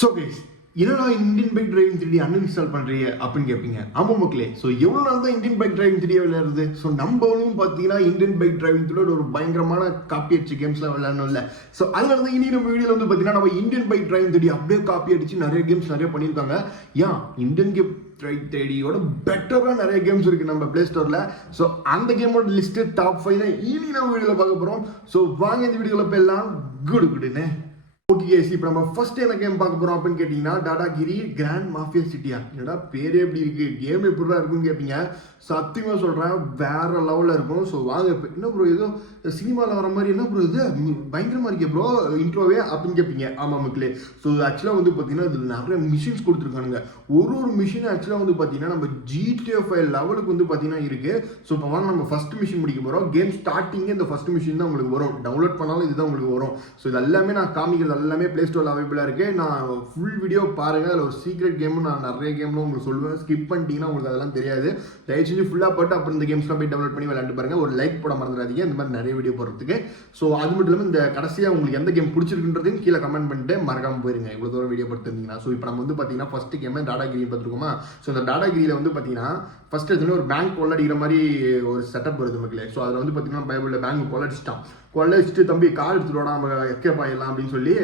So guys என்னடா Indian bike driving 3D uninstall பண்ணுறீங்க அப்படின்னு கேட்பீங்க. ஆமாம் மக்களே, ஸோ எவ்வளோ நாள் தான் இந்தியன் பைக் டிரைவிங் 3D விளையாடுறது. ஸோ நம்மளும் பார்த்தீங்கன்னா இந்தியன் பைக் டிரைவிங் 3D ஒரு பயங்கரமான காப்பி அடிச்சு கேம்ஸ்லாம் விளையாடணும் இல்லை. ஸோ அதனால தான் இனி நம்ம வீடியோவில் வந்து பார்த்தீங்கன்னா நம்ம இந்தியன் பைக் டிரைவிங் 3D அப்படியே காப்பி அடிச்சு நிறைய கேம்ஸ் நிறைய பண்ணியிருக்காங்க. ஏன் இந்தியன் கேம் ட்ரைவிங் பெட்டராக நிறைய கேம்ஸ் இருக்குது நம்ம பிளே ஸ்டோரில். ஸோ அந்த கேமோட லிஸ்ட்டு டாப் 5 தான் இனி நம்ம வீடியோவில் பார்க்க போகிறோம். ஸோ வாங்க இந்த வீடியோவில் போயெல்லாம் குடுன்னு. ஓகே கேஸ், இப்போ நம்ம ஃபர்ஸ்ட் என்ன கேம் பார்க்க போகிறோம் அப்படின்னு கேட்டிங்கன்னா டாடாகிரி கிராண்ட் மாஃபியா சிட்டியா. என்னடா பேரே எப்படி இருக்குது, கேம் எப்படிலாம் இருக்குன்னு கேட்பீங்க. சத்தியமாக சொல்கிறேன் வேற லெவலில் இருக்கும். ஸோ வாங்க இப்போ என்ன ப்ரோ ஏதோ சினிமாவில் வர மாதிரி என்ன ப்ரோ இது பயங்கரமாக இருக்கே ப்ரோ இன்ட்ரோவே அப்படின்னு கேட்பீங்க. ஆமாம் மக்களே, ஸோ ஆக்சுவலாக வந்து பார்த்தீங்கன்னா இதில் நிறைய மிஷின்ஸ் கொடுத்துருக்கானுங்க. ஒரு மிஷின் ஆக்சுவலாக வந்து பார்த்தீங்கன்னா நம்ம GTA 5 லெவலுக்கு வந்து பார்த்தீங்கன்னா இருக்குது. ஸோ இப்போ வாங்க நம்ம ஃபஸ்ட் மிஷின் முடிக்க போகிறோம். கேம் ஸ்டார்டிங்கே இந்த ஃபஸ்ட் மிஷின் தான் உங்களுக்கு வரும். டவுன்லோட் பண்ணாலும் இதுதான் உங்களுக்கு வரும். ஸோ இது எல்லாமே நான் காமிக்கிறது எல்லாமே பிளே ஸ்டோரில் அவைலபிளாக இருக்குது. நான் ஃபுல் வீடியோ பாருங்கள். அதில் ஒரு சீக்ரெட் கேமும் நான் நிறைய கேம்லாம் உங்களுக்கு சொல்லுவேன். ஸ்கிப் பண்ணிட்டீங்கன்னா உங்களுக்கு அதெல்லாம் தெரியாது. தயவு செஞ்சு ஃபுல்லாக போட்டு அப்புறம் இந்த கேம்ஸ்லாம் போய் டவுன்லோட் பண்ணி விளையாண்டு பாருங்க. ஒரு லைக் போட மறந்துடாதீங்க இந்த மாதிரி நிறைய வீடியோ போடுறதுக்கு. ஸோ அது மட்டும் இல்லாமல் இந்த கடைசியாக உங்களுக்கு எந்த கேம் பிடிச்சிருக்குன்றதையும் கீழே கமெண்ட் பண்ணிட்டு மறக்காமல் போயிருங்க இவ்வளோ தூரம் வீடியோ போட்டுருந்தீங்கன்னா. ஸோ இப்போ நம்ம வந்து பார்த்தீங்கன்னா ஃபர்ஸ்ட் கேம் டாடாகிரி பார்த்துருக்கோமா. ஸோ இந்த டாடாகிரியில் வந்து பார்த்தீங்கன்னா ஃபர்ஸ்ட் எதுனா ஒரு பேங்க் கொள்ளடிக்கிற மாதிரி ஒரு செட்டப் வருது மக்களே. ஸோ அதில் வந்து பார்த்தீங்கன்னா பைபிளில் பேங்க் கொள்ளடிச்சிட்டு தம்பி கார் எடுத்துட்டு நம்ம எஸ்கேப் ஆகிடலாம் அப்படின்னு சொல்லி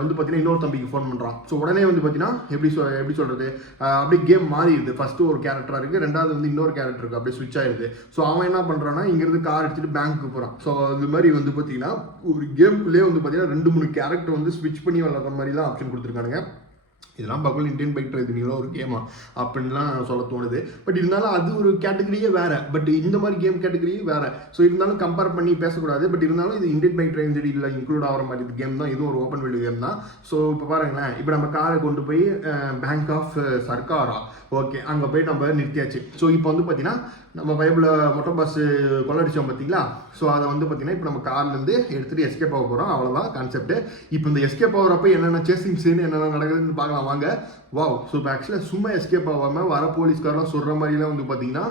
வந்து பார்த்தீங்கன்னா இன்னொரு தம்பிக்கு ஃபோன் பண்ணுறான். ஸோ உடனே வந்து பார்த்தீங்கன்னா எப்படி சொல்கிறது அப்படியே கேம் மாறிடுது. ஃபஸ்ட்டு ஒரு கேரக்டராக இருக்குது, ரெண்டாவது வந்து இன்னொரு கேரக்டர் இருக்குது, அப்படியே ஸ்விட்ச் ஆயிடுது. ஸோ அவன் என்ன பண்ணுறான்னா இங்கேருந்து கார் எடுத்துகிட்டு பேங்க்கு போகிறான். ஸோ அது மாதிரி வந்து பார்த்தீங்கன்னா ஒரு கேம்குள்ளேயே வந்து பார்த்தீங்கன்னா 2-3 கேரக்டர் வந்து ஸ்விட்ச் பண்ணி விளாட்ற மாதிரி தான் ஆப்ஷன் கொடுத்துருக்கானுங்க. இதெல்லாம் பார்க்கல இந்தியன் பைக் டிரைவிங்ல ஒரு கேமா அப்படின்லாம் சொல்ல தோணுது. பட் இருந்தாலும் அது ஒரு கேட்டகரியே வேற. பட் இந்த மாதிரி கேம் கேட்டகரியே வேற. ஸோ இருந்தாலும் கம்பேர் பண்ணி பேசக்கூடாது. பட் இருந்தாலும் இது இந்தியன் பைக் டிரைவிங் 3Dல இன்க்ளூட் ஆகிற மாதிரி கேம் தான். இதுவும் ஒரு ஓப்பன் வேர்ல்டு கேம் தான். ஸோ இப்போ பாருங்களேன், இப்போ நம்ம காரை கொண்டு போய் பேங்க் ஆஃப் சர்க்காரா ஓகே அங்கே போய் நம்ம நிறுத்தியாச்சு. ஸோ இப்போ வந்து பார்த்தீங்கன்னா நம்ம பைபிளில் மொட்டை பஸ் கொள்ளடிச்சோம் பார்த்தீங்களா. ஸோ அதை வந்து பார்த்தீங்கன்னா இப்போ நம்ம கார்லேருந்து எடுத்துகிட்டு எஸ்கேப் ஆக போகிறோம். அவ்வளோதான் கான்செப்ட். இப்போ இந்த எஸ்கேப் ஆகிறப்ப என்னென்ன சேசிங் சீன் என்னென்ன நடக்குதுன்னு பார்க்கலாம் வாங்க. வாவ், ஸோ இப்போ ஆக்சுவலாக சும்மா எஸ்கேப் ஆகாமல் வர போலீஸ்காரெலாம் சொல்கிற மாதிரிலாம் வந்து பார்த்தீங்கன்னா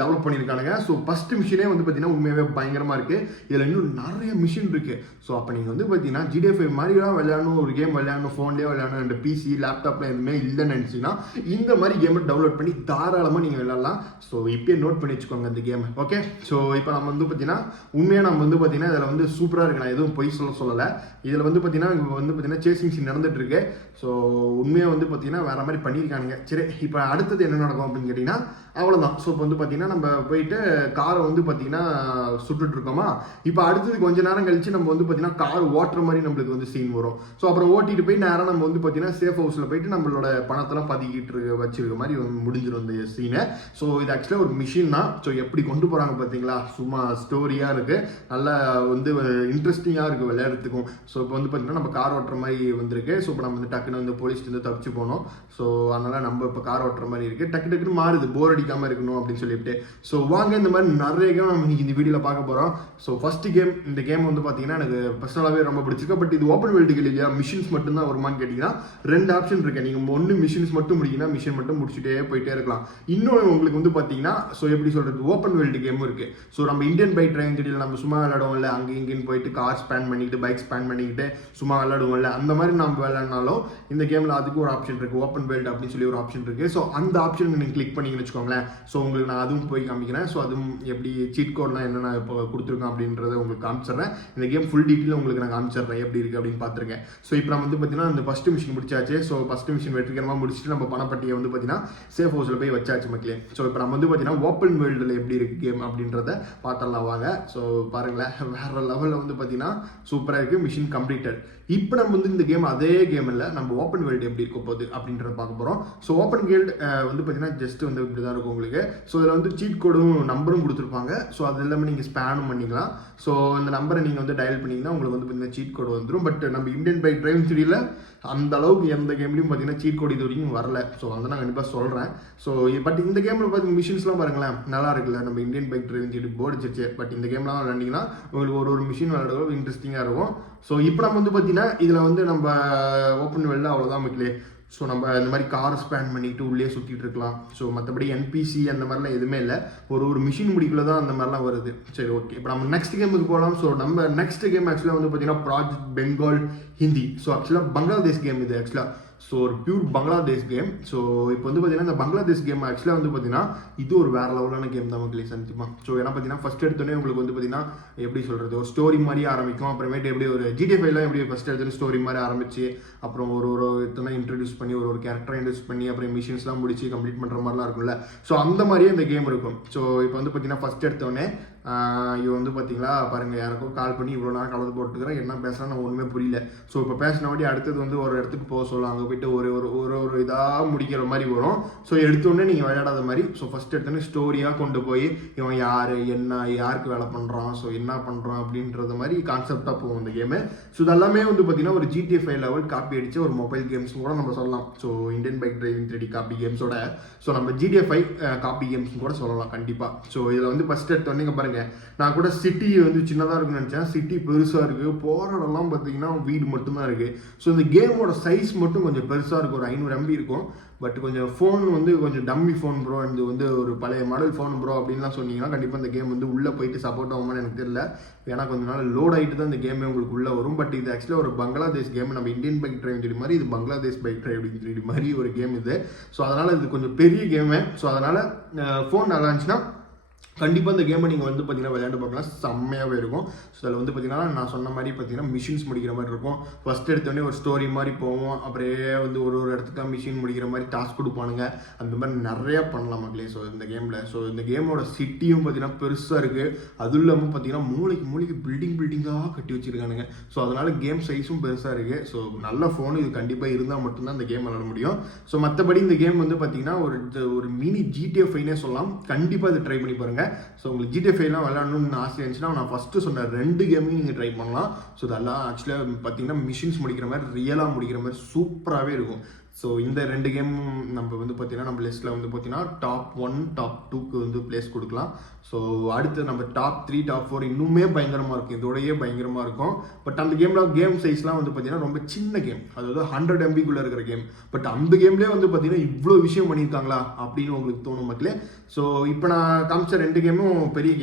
டெவலப் பண்ணியிருக்கானுங்க. ஸோ ஃபஸ்ட் மிஷினே வந்து பார்த்தீங்கன்னா உண்மையாகவே பயங்கரமாக இருக்குது. இதில் இன்னும் நிறைய மிஷின் இருக்குது. ஸோ அப்போ நீங்கள் வந்து பார்த்தீங்கன்னா GTA 5 மாதிரிலாம் விளையாடணும், ஒரு கேம் விளையாடணும், ஃபோன்லேயே விளையாடணும், இந்த PC லேப்டாப்பில் எதுவுமே இல்லைன்னு நினச்சிங்கன்னா இந்த மாதிரி கேமை டவுன்லோட் பண்ணி தாராளமாக நீங்கள் விளையாடலாம். ஸோ இப்போயே நோட் பண்ணி வச்சுக்கோங்க இந்த கேம். ஓகே, ஸோ இப்போ நம்ம வந்து பார்த்தீங்கன்னா உண்மையாக நம்ம வந்து பார்த்தீங்கன்னா இதில் வந்து சூப்பராக இருக்கு. நான் எதுவும் பொய் சொல்லலை. இதில் வந்து பார்த்தீங்கன்னா இப்போ வந்து பார்த்தீங்கன்னா சேசிங் சீன் நடந்துட்டு இருக்கு. ஸோ உண்மையாக வந்து பார்த்தீங்கன்னா வேற மாதிரி பண்ணியிருக்கானுங்க. சரி, இப்போ அடுத்தது என்ன நடக்கும் அப்படின்னு கேட்டிங்கன்னா அவ்வளோதான். ஸோ இப்போ வந்து பார்த்தீங்கன்னா நம்ம போயிட்டு காரை வந்து பார்த்தீங்கன்னா சுட்டுட்டு இருக்கோமா. இப்போ அடுத்தது கொஞ்ச நேரம் கழிச்சு நம்ம வந்து பார்த்தீங்கன்னா கார் ஓட்டுற மாதிரி நம்மளுக்கு வந்து சீன் வரும். ஸோ அப்புறம் ஓட்டிட்டு போய் நேரம் நம்ம வந்து பார்த்தீங்கன்னா சேஃப் ஹவுஸில் போயிட்டு நம்மளோட பணத்தெல்லாம் பதுக்கிட்டு வச்சிருக்க மாதிரி முடிஞ்சிடும் இந்த சீனை. ஸோ இது ஆக்சுவலாக ஒரு மிஷின் தான். ஸோ எப்படி கொண்டு போகிறாங்க பார்த்தீங்களா, சும்மா ஸ்டோரியாக இருக்குது, நல்லா வந்து இன்ட்ரெஸ்டிங்காக இருக்குது விளையாடுறதுக்கும். ஸோ இப்போ வந்து பார்த்தீங்கன்னா நம்ம கார் ஓட்டுற மாதிரி வந்திருக்கு. ஸோ இப்போ நம்ம வந்து டக்குன்னு வந்து போலீஸ்ட்டு வந்து தப்பிச்சு போனோம். ஸோ அதனால் நம்ம இப்போ கார் ஓட்டுற மாதிரி இருக்குது. டக்குன்னு மாறுது, போர் அடிக்காமல் இருக்கணும் அப்படின்னு சொல்லிட்டு. ஸோ வாங்க இந்த மாதிரி நிறைய கேம் நம்ம இன்னைக்கு இந்த வீடியோவில் பார்க்க போகிறோம். ஸோ ஃபர்ஸ்ட் கேம், இந்த கேம் வந்து பார்த்தீங்கன்னா எனக்கு பர்சனலாகவே ரொம்ப பிடிச்சிருக்கு. பட் இது ஓப்பன் வேர்ல்டு இல்லையா, மிஷின்ஸ் மட்டும் தான் வருமானு கேட்டிங்கன்னா 2 ஆப்ஷன் இருக்கு. நீங்கள் ஒன்று மிஷின்ஸ் மட்டும் முடிக்கிங்கன்னா மிஷின் மட்டும் முடிச்சுட்டே போயிட்டே இருக்கலாம். இன்னொன்று உங்களுக்கு வந்து பார்த்தீங்கன்னா ஸோ எப்படி சொல்கிறது ஓப்பன் வேர்ல்டு கேமும் இருக்குது. ஸோ நம்ம இந்தியன் பைக் டிரைவிங் 3Dல நம்ம சும்மா விளையாடுவோம் இல்லை, அங்கே இங்கேன்னு போயிட்டு கார் ஸ்பேன் பண்ணிக்கிட்டு பைக் ஸ்பேன் பண்ணிக்கிட்டு சும்மா விளையாடுவோம் இல்லை, அந்த மாதிரி நம்ம விளையாடினாலும் இந்த கேமில் அதுக்கு ஒரு ஆப்ஷன் இருக்குது, ஓப்பன் வேர்ல்டு அப்படின்னு சொல்லி ஒரு ஆப்ஷன் இருக்குது. ஸோ அந்த ஆப்ஷன் நீங்கள் கிளிக் பண்ணிங்கன்னு வச்சுக்கோங்களேன். ஸோ உங்களுக்கு நான் அதுவும் போய் காமிக்கிறேன். ஸோ அதுவும் எப்படி சீட் கோட்லாம் என்னென்ன இப்போ கொடுத்துருக்கோம் அப்படின்றத உங்களுக்கு காமிச்சிடுறேன். இந்த கேம் ஃபுல் டீட்டெயில் உங்களுக்கு நான் காமிச்சிடுறேன் எப்படி இருக்குது அப்படின்னு பார்த்துருக்கேன். ஸோ இப்போ நம்ம வந்து பார்த்தீங்கன்னா இந்த ஃபஸ்ட் மிஷின் முடிச்சாச்சு. ஸோ ஃபஸ்ட் மிஷின் வெற்றிகரமாக முடிச்சுட்டு நம்ம பணப்பட்டியை வந்து பார்த்தீங்கன்னா சேஃப் ஹவுஸில் போய் வச்சாச்சு மக்களே. ஸோ இப்போ நம்ம வந்து பார்த்தீங்கன்னா ஓப்பன் வேர்ல்டில் எப்படி இருக்குது கேம் அப்படின்றத பார்த்துடலாம் வாங்க. ஸோ பாருங்களேன், வேறு லெவலில் வந்து பார்த்தீங்கன்னா சூப்பராக இருக்குது. Machine completed. இப்போ நம்ம வந்து இந்த கேம் அதே கேம் இல்லை, நம்ம ஓப்பன் வேர்ல்டு எப்படி இருக்க போகுது அப்படின்றத பார்க்க போகிறோம். ஸோ ஓப்பன் வேர்ல்டு வந்து பார்த்தீங்கன்னா ஜஸ்ட் வந்து இப்படி தான் இருக்கும் உங்களுக்கு. ஸோ இதில் வந்து சீட் கோடும் நம்பரும் கொடுத்துருப்பாங்க. ஸோ அது எல்லாமே நீங்கள் ஸ்பேனும் பண்ணிக்கலாம். ஸோ இந்த நம்பரை நீங்கள் வந்து டயல் பண்ணிங்கன்னா உங்களுக்கு வந்து பார்த்தீங்கன்னா சீட் கோடு வந்துடும். பட் நம்ம இந்தியன் பைக் டிரைவிங் 3Dல அந்த அளவுக்கு எந்த கேம்லையும் பார்த்தீங்கன்னா சீட் கோடு இது வரைக்கும் வரல. ஸோ அதை நான் கண்டிப்பாக சொல்கிறேன். ஸோ பட் இந்த கேமில் பார்த்தீங்கன்னா மிஷின்ஸ்லாம் பாருங்களேன் நல்லா இருக்குல்ல. நம்ம Indian bike driving 3D board வச்சிருச்சு. பட் இந்த கேம்லாம் விளையாண்டிங்கன்னா உங்களுக்கு ஒரு மிஷின் விளையாடுறது இன்ட்ரெஸ்டிங்காக இருக்கும். ஸோ இப்போ நம்ம வந்து பார்த்தீங்கன்னா இதில் வந்து நம்ம ஓப்பன் வேர்ல்டில் அவ்வளோதான் மக்களே. ஸோ நம்ம இந்த மாதிரி கார் ஸ்பேன் பண்ணிட்டு உள்ளே சுற்றிட்டு இருக்கலாம். ஸோ மற்றபடி NPC அந்த மாதிரிலாம் எதுவுமே இல்லை. ஒரு மிஷின் முடிக்குள்ள தான் அந்த மாதிரிலாம் வருது. சரி, ஓகே, இப்போ நம்ம நெக்ஸ்ட் கேமுக்கு போகலாம். ஸோ நம்ம நெக்ஸ்ட் கேம் ஆக்சுவலாக வந்து பார்த்தீங்கன்னா ப்ராஜெக்ட் பெங்கால் ஹிந்தி. ஸோ ஆக்சுவலாக பங்களாதேஷ் கேம் இது ஆக்சுவலாக. ஸோ ஒரு பியூர் பங்களாதேஷ் கேம். ஸோ இப்போ வந்து பார்த்தீங்கன்னா இந்த பங்களாதேஷ் கேம் ஆக்சுவலாக வந்து பார்த்தீங்கன்னா இது ஒரு வேற லெவலான கேம் தான் மக்களே சந்திப்பா. ஸோ ஏன்னா பார்த்தீங்கன்னா ஃபர்ஸ்ட் எடுத்தோடனே உங்களுக்கு வந்து பார்த்தீங்கன்னா எப்படி சொல்கிறது, ஒரு ஸ்டோரி மாதிரி ஆரம்பிக்கும். அப்புறமேட்டு எப்படி ஒரு GTA 5 எப்படி ஃபர்ஸ்ட் எடுத்தோடனே ஸ்டோரி மாதிரி ஆரம்பிச்சு அப்புறம் ஒரு இத்தனை இன்ட்ரடியூஸ் பண்ணி ஒரு கேரக்டரை இன்ட்ரடியூஸ் பண்ணி அப்புறம் மிஷின்ஸ்லாம் முடிச்சு கம்ப்ளீட் பண்ணுற மாதிரிலாம் இருக்கும்ல. ஸோ அந்த மாதிரியே இந்த கேம் இருக்கும். ஸோ இப்போ வந்து பார்த்தீங்கன்னா ஃபர்ஸ்ட் எடுத்தோடனே இவன் வந்து பார்த்தீங்களா பாருங்கள், யாருக்கும் கால் பண்ணி இவ்வளோ நேரம் கலந்து போட்டுக்கிறேன், என்ன பேசுகிறேன்னு நான் ஒன்றுமே புரியல. ஸோ இப்போ பேசினபடி அடுத்தது வந்து ஒரு இடத்துக்கு போக சொல்லலாம், அங்கே போயிட்டு ஒரு இதாக முடிக்கிற மாதிரி வரும். ஸோ எடுத்தோடனே நீங்கள் விளையாடாத மாதிரி. ஸோ ஃபஸ்ட் எடுத்தோடனே ஸ்டோரியாக கொண்டு போய் இவன் யார், என்ன, யாருக்கு வேலை பண்ணுறான், ஸோ என்ன பண்ணுறான் அப்படின்றது மாதிரி கான்செப்டாக போகும் இந்த கேமு. ஸோ இதெல்லாமே வந்து பார்த்தீங்கன்னா ஒரு GTA 5 லெவல் காப்பி அடிச்சு ஒரு மொபைல் கேம்ஸ் கூட நம்ம சொல்லலாம். So Indian bike driving 3D copy கேம்ஸோட ஸோ நம்ம GTA 5 காப்பி கேம்ஸ் கூட சொல்லலாம் கண்டிப்பாக. ஸோ இதில் வந்து ஃபஸ்ட் எடுத்தோடனே பாருங்க, நான் கூட சிட்டி வந்து சின்னதாக இருக்குன்னு நினச்சேன், சிட்டி பெருசாக இருக்குது. போகிற இடம்லாம் பார்த்தீங்கன்னா வீடு மட்டும்தான் இருக்குது. ஸோ இந்த கேமோட சைஸ் மட்டும் கொஞ்சம் பெருசாக இருக்கும், ஒரு 500 MB இருக்கும். பட் கொஞ்சம் ஃபோன் வந்து கொஞ்சம் டம்மி ஃபோன் ப்ரோ, இது வந்து ஒரு பழைய மாடல் ஃபோன் ப்ரோ அப்படின்லாம் சொன்னீங்கன்னா கண்டிப்பாக இந்த கேம் வந்து உள்ளே போயிட்டு சப்போர்ட் ஆகுமான்னு எனக்கு தெரியல. ஏன்னா கொஞ்சம் நாள் லோட் ஆகிட்டு தான் இந்த கேமே உங்களுக்கு உள்ளே வரும். பட் இது ஆக்சுவலாக ஒரு பங்களாதேஷ் கேம். நம்ம இந்தியன் பைக் டிரைவிங் 3D மாதிரி இது பங்களாதேஷ் பைக் டிரைவிங் 3D மாதிரி ஒரு கேம் இது. ஸோ அதனால் இது கொஞ்சம் பெரிய கேமு. ஸோ அதனால் ஃபோன் நல்லா இருந்துச்சுன்னா கண்டிப்பாக இந்த கேமை நீங்கள் வந்து பார்த்தீங்கன்னா விளையாண்டு பார்க்கலாம், செம்மையாகவே இருக்கும். ஸோ அதில் வந்து பார்த்தீங்கன்னா நான் சொன்ன மாதிரி பார்த்தீங்கன்னா மிஷின்ஸ் முடிக்கிற மாதிரி இருக்கும். ஃபஸ்ட் எடுத்தோடனே ஒரு ஸ்டோரி மாதிரி போவோம், அப்படியே வந்து ஒரு இடத்துக்கு மிஷின் முடிக்கிற மாதிரி டாஸ்க் கொடுப்பானுங்க. அந்த மாதிரி நிறையா பண்ணலாம் மக்களே ஸோ இந்த கேமில். ஸோ இந்த கேமோட சிட்டியும் பார்த்தீங்கன்னா பெருசாக இருக்குது. அதுவும் இல்லாமல் பார்த்தீங்கன்னா மூளைக்கு பில்டிங்காக கட்டி வச்சுருக்கானுங்க. ஸோ அதனால் கேம் சைஸும் பெருசாக இருக்குது. ஸோ நல்ல ஃபோன் இது கண்டிப்பாக இருந்தால் மட்டும்தான் இந்த கேம் விளையாட முடியும். ஸோ மற்றபடி இந்த கேம் வந்து பார்த்தீங்கன்னா ஒரு மினி GTA 5 சொல்லலாம். கண்டிப்பாக இதை ட்ரை பண்ணி பாருங்கள். ஸோ உங்களுக்கு GTA 5 விளையாடணும்னு ஆசை இருந்துச்சுன்னா நான் ஃபஸ்ட்டு சொன்ன 2 கேமையும் நீங்கள் ட்ரை பண்ணலாம். ஸோ இதெல்லாம் ஆக்சுவலாக பார்த்தீங்கன்னா மிஷின்ஸ் முடிக்கிற மாதிரி ரியலாக முடிக்கிற மாதிரி சூப்பராகவே இருக்கும். ஸோ இந்த 2 கேம் நம்ம வந்து பார்த்தீங்கன்னா நம்ம லிஸ்ட்டில் வந்து பார்த்தீங்கன்னா டாப் 1 டாப் 2க்கு வந்து பிளேஸ் கொடுக்கலாம். ஸோ அடுத்து நம்ம டாப் 3 டாப் 4 இன்னுமே பயங்கரமாக இருக்கும், இதோடையே பயங்கரமாக இருக்கும். பட் அந்த கேம் சைஸ்லாம் வந்து பார்த்தீங்கன்னா ரொம்ப சின்ன கேம், அதாவது 100 MBக்குள்ளே இருக்கிற கேம். பட் அந்த கேம்லேயே வந்து பார்த்தீங்கன்னா இவ்வளோ விஷயம் பண்ணியிருக்காங்களா அப்படின்னு உங்களுக்கு தோணும் மக்களே. ஸோ இப்போ நான் காமிச்ச 2 கேமும் பெரிய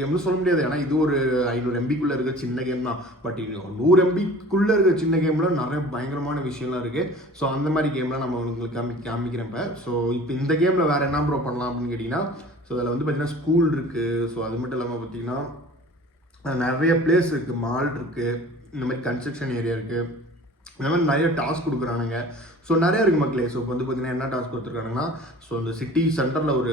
கேம்னு சொல்ல முடியாது, ஏன்னா இது ஒரு 500 MBக்குள்ளே இருக்கிற சின்ன கேம் தான். பட் 100 MBக்குள்ளே இருக்கிற சின்ன கேமில் நிறைய பயங்கரமான விஷயம்லாம் இருக்குது. ஸோ அந்த மாதிரி கேம்லாம் நம்ம உங்களுக்கு காமிக்கிறேன் இப்போ. ஸோ இப்போ இந்த கேமில் வேறு என்ன ப்ரோ பண்ணலாம் அப்படின்னு கேட்டிங்கன்னா, ஸோ அதில் வந்து பார்த்தீங்கன்னா ஸ்கூல் இருக்குது. ஸோ அது மட்டும் இல்லாமல் பார்த்தீங்கன்னா நிறைய பிளேஸ் இருக்குது, மால் இருக்குது, இந்த மாதிரி கன்ஸ்ட்ரக்ஷன் ஏரியா இருக்குது, இந்த மாதிரி நிறைய டாஸ்க் கொடுக்குறானுங்க. ஸோ நிறையா இருக்குது மக்களே. ஸோ இப்போ வந்து பார்த்தீங்கன்னா என்ன டாஸ்க் கொடுத்துருக்கானுங்கன்னா, ஸோ இந்த சிட்டி சென்டரில் ஒரு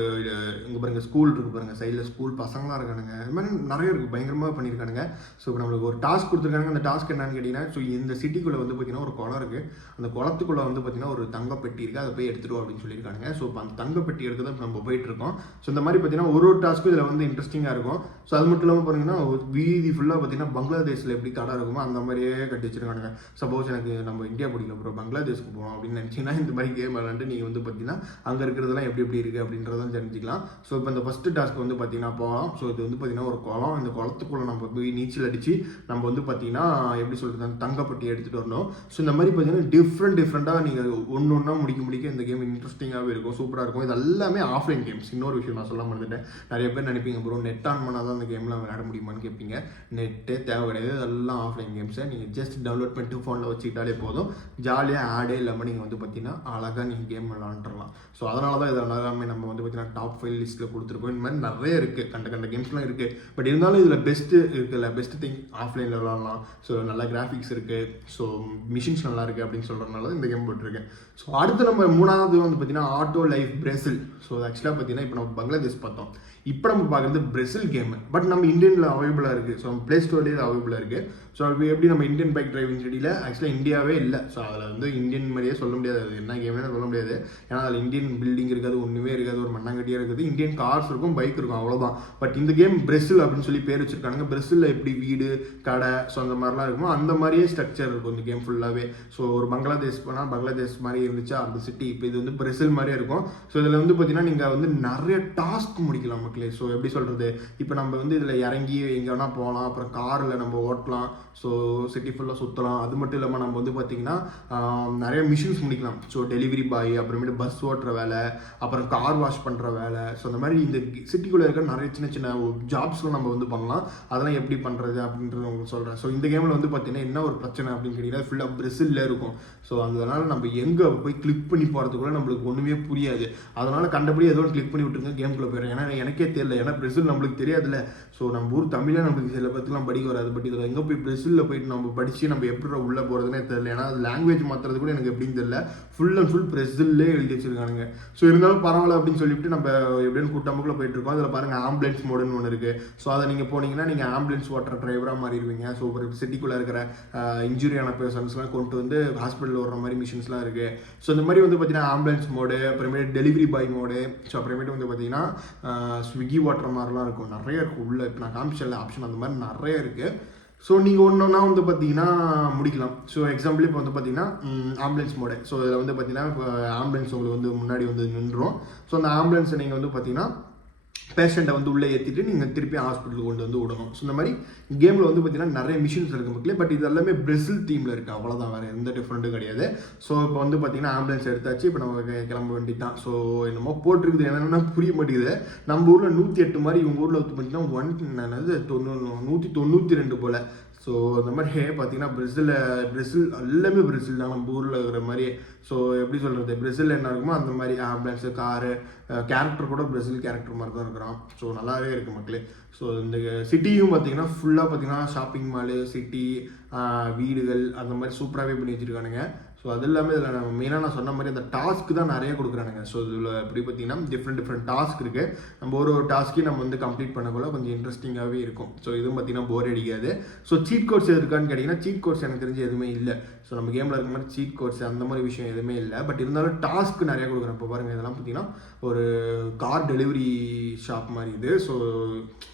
இங்கே பாருங்கள் ஸ்கூல் இருக்குது பாருங்கள், சைடில் ஸ்கூல் பசங்களாம் இருக்கானுங்க, இது மாதிரி நிறைய இருக்குது, பயங்கரமாக பண்ணியிருக்கானுங்க. ஸோ இப்போ நம்மளுக்கு ஒரு டாஸ்க் கொடுத்துருக்காங்க. அந்த டாஸ்க் என்னன்னு கேட்டிங்கன்னா, ஸோ இந்த சிட்டிக்குள்ளே வந்து பார்த்தீங்கன்னா ஒரு குளம் இருக்குது, அந்த குளத்துக்குள்ளே வந்து பார்த்தீங்கன்னா ஒரு தங்கப்பெட்டி இருக்குது, அதை போய் எடுத்துகிட்டு அப்படின்னு சொல்லியிருக்காங்க. ஸோ இப்போ அந்த தங்கப்பெட்டி எடுத்து தான் நம்ம போயிட்டுருக்கோம். ஸோ இந்த மாதிரி பார்த்தீங்கன்னா ஒரு டாஸ்க்கும் இதில் வந்து இன்ட்ரெஸ்டிங்காக இருக்கும். ஸோ அது மட்டும் இல்லாமல் பார்த்தீங்கன்னா வீதி ஃபுல்லாக பார்த்தீங்கன்னா பங்களாதேஷில் எப்படி கடை இருக்குமோ அந்த மாதிரியே கட்டி வச்சிருக்கானுங்க. சப்போஸ் எனக்கு நம்ம இந்தியா பிடிக்கல அப்புறம் பங்களாதேஷ்க்கு போகணும் அப்படின்னு நினச்சிங்கன்னா இந்த மாதிரி கேம் விளாண்டு நீங்கள் வந்து பார்த்தீங்கன்னா அங்கே இருக்கிறதெல்லாம் எப்படி இருக்குது அப்படின்றதான் தெரிஞ்சுக்கலாம். ஸோ இப்போ இந்த ஃபஸ்ட்டு டாஸ்க் வந்து பார்த்தீங்கன்னா போகலாம். ஸோ இது வந்து பார்த்தீங்கன்னா ஒரு குளம், இந்த குளத்துக்குள்ளே நம்ம போய் நீச்சல் அடித்து நம்ம வந்து பார்த்தீங்கன்னா எப்படி சொல்கிறது அந்த தங்கப்பட்டி எடுத்துகிட்டு வரணும். ஸோ இந்த மாதிரி பார்த்தீங்கன்னா டிஃப்ரெண்ட்டாக நீங்கள் ஒன்றா முடிக்க இந்த கேம் இன்ட்ரெஸ்டிங்காகவே இருக்கும், சூப்பராக இருக்கும். இது எல்லாமே ஆஃப்லைன் கேம்ஸ். இன்னொரு விஷயம் நான் சொல்ல மறந்துட்டேன், நிறைய பேர் நினைப்பீங்க ப்ரோ நெட் ஆன் பண்ணால் தான் அந்த கேம்லாம் விளையாட முடியுமான்னு கேட்பீங்க. நெட்டே தேவை கிடையாது, அதெல்லாம் ஆஃப்லைன் கேம்ஸை நீங்கள் ஜஸ்ட் டவுன்லோட் பண்ணிட்டு ஃபோனில் வச்சுக்கிட்டாலே போதும். ஜாலியாக ஆடே இல்லாமல் நீங்கள் வந்து பார்த்தீங்கன்னா அழகாக நீங்கள் கேம் விளாண்டுலாம். ஸோ அதனால தான் இதில் எல்லாமே நம்ம வந்து பார்த்தீங்கன்னா டாப் 5 லிஸ்ட்டில் கொடுத்துருக்கோம். இந்த மாதிரி நிறைய இருக்குது, கண்ட கேம்ஸ்லாம் இருக்குது. பட் இருந்தாலும் இதில் பெஸ்ட்டு இருக்குல்ல, பெஸ்ட்டு திங் ஆஃப்லைனில் விளாட்லாம். ஸோ நல்ல கிராஃபிக்ஸ் இருக்குது, ஸோ மிஷின்ஸ் நல்லா இருக்குது அப்படின்னு சொல்கிறதுனால இந்த கேம் போட்டிருக்கேன். ஸோ அடுத்து நம்ம 3வது வந்து பார்த்தீங்கன்னா ஆட்டோ லைஃப் பிரேசில். ஸோ ஆக்சுவலாக பார்த்தீங்கன்னா இப்போ நம்ம பங்களாதேஷ் பார்த்தோம், இப்போ நம்ம பார்க்குறது பிரேசில் கேமு. பட் நம்ம இந்தியனில் அவைலபிளாக இருக்குது. ஸோ நம்ம ப்ளே ஸ்டோர்லேயே அவைலபிளாக இருக்குது. ஸோ அது எப்படி நம்ம இந்தியன் பைக் டிரைவிங் 3Dயில் ஆக்சுவலாக இந்தியாவே இல்லை. ஸோ அதில் வந்து இந்தியன் மாதிரியே சொல்ல முடியாது, அது என்ன கேம்னு சொல்ல முடியாது. ஏன்னா அதில் இந்தியன் பில்டிங் இருக்காது, ஒன்றுமே இருக்காது, ஒரு மண்ணாங்கட்டியாக இருக்குது. இந்தியன் கார்ஸ் இருக்கும், பைக் இருக்கும், அவ்வளோதான். பட் இந்த கேம் பிரேசில் அப்படின்னு சொல்லி பேர் வச்சிருக்காங்க. பிரேசிலில் எப்படி வீடு கடை ஸோ அந்த மாதிரிலாம் இருக்குமோ அந்த மாதிரியே ஸ்ட்ரக்சர் இருக்கும் இந்த கேம் ஃபுல்லாகவே. ஸோ ஒரு பங்களாதேஷ் போனால் பங்களாதேஷ் மாதிரி இருந்துச்சா அந்த சிட்டி, இப்போ இது வந்து பிரேசில் மாதிரியே இருக்கும். ஸோ இதில் வந்து பார்த்தீங்கன்னா நீங்கள் வந்து நிறைய டாஸ்க் முடிக்கலாம் மக்களே. ஸோ எப்படி சொல்கிறது, இப்போ நம்ம வந்து இதில் இறங்கி எங்கே வேணால் போகலாம், அப்புறம் காரில் நம்ம ஓட்டலாம், ஸோ சிட்டி ஃபுல்லாக சுற்றலாம். அது மட்டும் இல்லாமல் நம்ம வந்து பார்த்திங்கன்னா நிறைய மிஷின்ஸ் முடிக்கலாம். ஸோ டெலிவரி பாய், அப்புறமேட்டு பஸ் ஓட்டுற வேலை, அப்புறம் கார் வாஷ் பண்ணுற வேலை. ஸோ அந்த மாதிரி இந்த சிட்டிக்குள்ளே இருக்க நிறைய சின்ன ஜாப்ஸ்லாம் நம்ம வந்து பண்ணலாம். அதெல்லாம் எப்படி பண்ணுறது அப்படின்றது உங்களுக்கு சொல்கிறேன். ஸோ இந்த கேமில் வந்து பார்த்திங்கன்னா என்ன ஒரு பிரச்சனை அப்படின்னு கேட்டிங்கன்னா ஃபுல்லாக பிரேசிலில் இருக்கும். ஸோ அதனால் நம்ம எங்கே போய் கிளிக் பண்ணி போகிறதுக்குள்ள நம்மளுக்கு ஒன்றுமே புரியாது. அதனால் கண்டபடி ஏதோ ஒன்று கிளிக் பண்ணி விட்டுருங்க, கேம்குள்ளே போயிடும். ஏன்னா எனக்கே தெரியல, ஏன்னா பிரேசில் நம்மளுக்கு தெரியாதுல்ல. ஸோ நம்ம ஊர் தமிழே நம்மளுக்கு சில பற்றிலாம் படிக்க வராது. பட் இதில் எங்கே போய் பிரேசிலில் போயிட்டு நம்ம படித்து நம்ம எப்படி உள்ளே போகிறதுனே தெரியல. ஏன்னா லாங்குவேஜ் மாற்றுறது கூட எனக்கு எப்படின்னு தெரியல. ஃபுல் அண்ட் ஃபுல் பிரேசில்லே எழுதி வச்சிருக்கானுங்க. ஸோ இருந்தாலும் பரவாயில்ல அப்படின்னு சொல்லிட்டு நம்ம எப்படின்னு கூட்டமுக்குள்ளே போயிட்டு இருக்கோம். அதில் பாருங்கள் ஆம்புலன்ஸ் மோடுன்னு ஒன்று இருக்குது. ஸோ அதை நீங்கள் போனீங்கன்னா நீங்கள் ஆம்புலன்ஸ் ஓட்டுற டிரைவராக மாறிடுவீங்க. ஸோ ஒரு சிட்டிக்குள்ளே இருக்கிற இன்ஜுரியான பேர்சன்ஸ்லாம் கொண்டு வந்து ஹாஸ்பிட்டலில் வர்ற மாதிரி மிஷின்ஸ்லாம் இருக்குது. ஸோ இந்த மாதிரி வந்து பார்த்தீங்கன்னா ஆம்புலன்ஸ் மோடு, அப்புறமேட்டு டெலிவரி பாய் மோடு, ஸோ அப்புறமேட்டு வந்து பார்த்தீங்கன்னா ஸ்விக்கி ஓட்டுற மாதிரிலாம் இருக்கும். நிறைய இருக்கும் உள்ளே. இப்போ நான் காமிச்சல ஆப்ஷன் அந்த மாதிரி நிறைய இருக்குது. ஸோ நீங்கள் ஒன்றா வந்து பார்த்தீங்கன்னா முடிக்கலாம். ஸோ எக்ஸாம்பிள் இப்போ வந்து பார்த்தீங்கன்னா ஆம்புலன்ஸ் மோடு. ஸோ இதில் வந்து பார்த்தீங்கன்னா இப்போ ஆம்புலன்ஸ் உங்களுக்கு வந்து முன்னாடி வந்து நின்றுடும். ஸோ அந்த ஆம்புலன்ஸை நீங்கள் வந்து பார்த்தீங்கன்னா பேஷண்ட்டை வந்து உள்ளே ஏற்றிட்டு நீங்கள் திருப்பி ஹாஸ்பிட்டலுக்கு கொண்டு வந்து விடணும். ஸோ இந்த மாதிரி கேமில் வந்து பார்த்தீங்கன்னா நிறைய மிஷின்ஸ் இருக்குது மக்களே. பட் இது எல்லாமே பிரேசில் தீமில் இருக்குது, அவ்வளோதான், வேறு எந்த டிஃப்ரெண்ட்டும் கிடையாது. ஸோ இப்போ வந்து பார்த்தீங்கன்னா ஆம்புலன்ஸ் எடுத்தாச்சு. இப்போ நம்ம கிளம்ப வேண்டி தான். ஸோ என்னமோ போட்டிருக்குது என்னென்னா புரிய மாட்டேங்குது. நம்ம ஊரில் 108 மாதிரி இவங்க ஊரில் வந்து பார்த்தீங்கன்னா 192 போல். ஸோ இந்த மாதிரி பார்த்தீங்கன்னா பிரேசில் எல்லாமே பிரேசில் தான் நம்ம ஊரில் இருக்கிற மாதிரி. ஸோ எப்படி சொல்கிறது, பிரேசில் என்ன இருக்குமோ அந்த மாதிரி ஆம்புலன்ஸு, காரு, கேரக்டர் கூட பிரேசில் கேரக்டர் மாதிரி தான் இருக்கிறான். ஸோ நல்லாவே இருக்குது மக்களே. ஸோ இந்த சிட்டியும் பார்த்தீங்கன்னா ஃபுல்லாக பார்த்தீங்கன்னா ஷாப்பிங் மாலு, சிட்டி, வீடுகள் அந்த மாதிரி சூப்பராகவே பண்ணி வச்சுருக்கானுங்க. ஸோ அது எல்லாமே இதில் நம்ம மெயினாக நான் சொன்ன மாதிரி அந்த டாஸ்க்கு தான் நிறைய கொடுக்குறானுங்க. ஸோ இதில் எப்படி பார்த்தீங்கன்னா டிஃப்ரெண்ட் டாஸ்க் இருக்குது. நம்ம ஒரு டாஸ்க்கையும் நம்ம வந்து கம்ப்ளீட் பண்ணக்குள்ள கொஞ்சம் இன்ட்ரெஸ்டிங்காகவே இருக்கும். ஸோ இதுவும் பார்த்தீங்கன்னா போர் அடிக்காது. ஸோ சீட் கோர்ஸ் இருக்கான்னு கேட்டிங்கன்னா சீட் கோர்ஸ் எனக்கு தெரிஞ்சு எதுவுமே இல்லை. ஸோ நம்ம கேமில் இருக்க மாதிரி சீட் கோர்ஸ் அந்த மாதிரி விஷயம் எதுவுமே இல்லை. பட் இருந்தாலும் டாஸ்க்கு நிறைய கொடுக்குறேன். இப்போ பாருங்கள், இதெல்லாம் பார்த்தீங்கன்னா ஒரு கார் டெலிவரி ஷாப் மாதிரி இது. ஸோ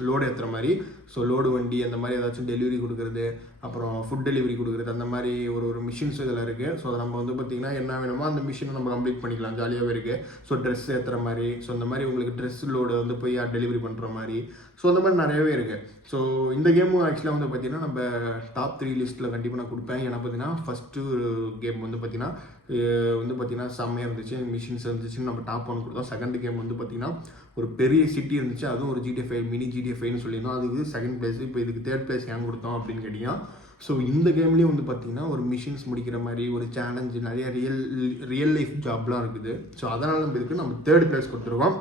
லோடு ஏற்றுற மாதிரி, ஸோ லோடு வண்டி அந்த மாதிரி ஏதாச்சும் டெலிவரி கொடுக்குறது, அப்புறம் ஃபுட் டெலிவரி கொடுக்குறது, அந்த மாதிரி ஒரு மிஷின்ஸ் இதில் இருக்குது. ஸோ அதை நம்ம வந்து பார்த்திங்கன்னா என்ன வேணுமோ அந்த மிஷினை நம்ம கம்ப்ளீட் பண்ணிக்கலாம், ஜாலியாகவே இருக்குது. ஸோ ட்ரெஸ் ஏற்றுற மாதிரி, ஸோ இந்த மாதிரி உங்களுக்கு ட்ரெஸ் லோடு வந்து போய் டெலிவரி பண்ணுற மாதிரி, ஸோ அந்த மாதிரி நிறையவே இருக்குது. ஸோ இந்த கேமும் ஆக்சுவலாக வந்து பார்த்திங்கன்னா நம்ம டாப் 3 லிஸ்ட்டில் கண்டிப்பாக நான் கொடுப்பேன். ஏன்னா பார்த்தீங்கன்னா ஃபஸ்ட்டு கேம் வந்து பார்த்திங்கன்னா செம்மையாக இருந்துச்சு, மிஷின்ஸ் இருந்துச்சுன்னு நம்ம டாப் 1 கொடுத்தோம். செகண்ட் கேம் வந்து பார்த்திங்கன்னா ஒரு பெரிய சிட்டி இருந்துச்சு, அதுவும் ஒரு GTA 5 மினி GTA 5ன்னு சொல்லியிருந்தோம். அதுக்கு செகண்ட் பிளேஸ். இப்போ இதுக்கு தேர்ட் பிளேஸ் ஏன் கொடுத்தோம் அப்படின்னு கேட்டிங்கன்னா, ஸோ இந்த கேம்லேயும் வந்து பார்த்திங்கன்னா ஒரு மிஷின்ஸ் முடிக்கிற மாதிரி ஒரு சேலஞ்சு, நிறைய ரியல் லைஃப் ஜாப்லாம் இருக்குது. ஸோ அதனால் நம்ம இதுக்கு நம்ம தேர்ட் பிளேஸ் கொடுத்துருக்கோம்.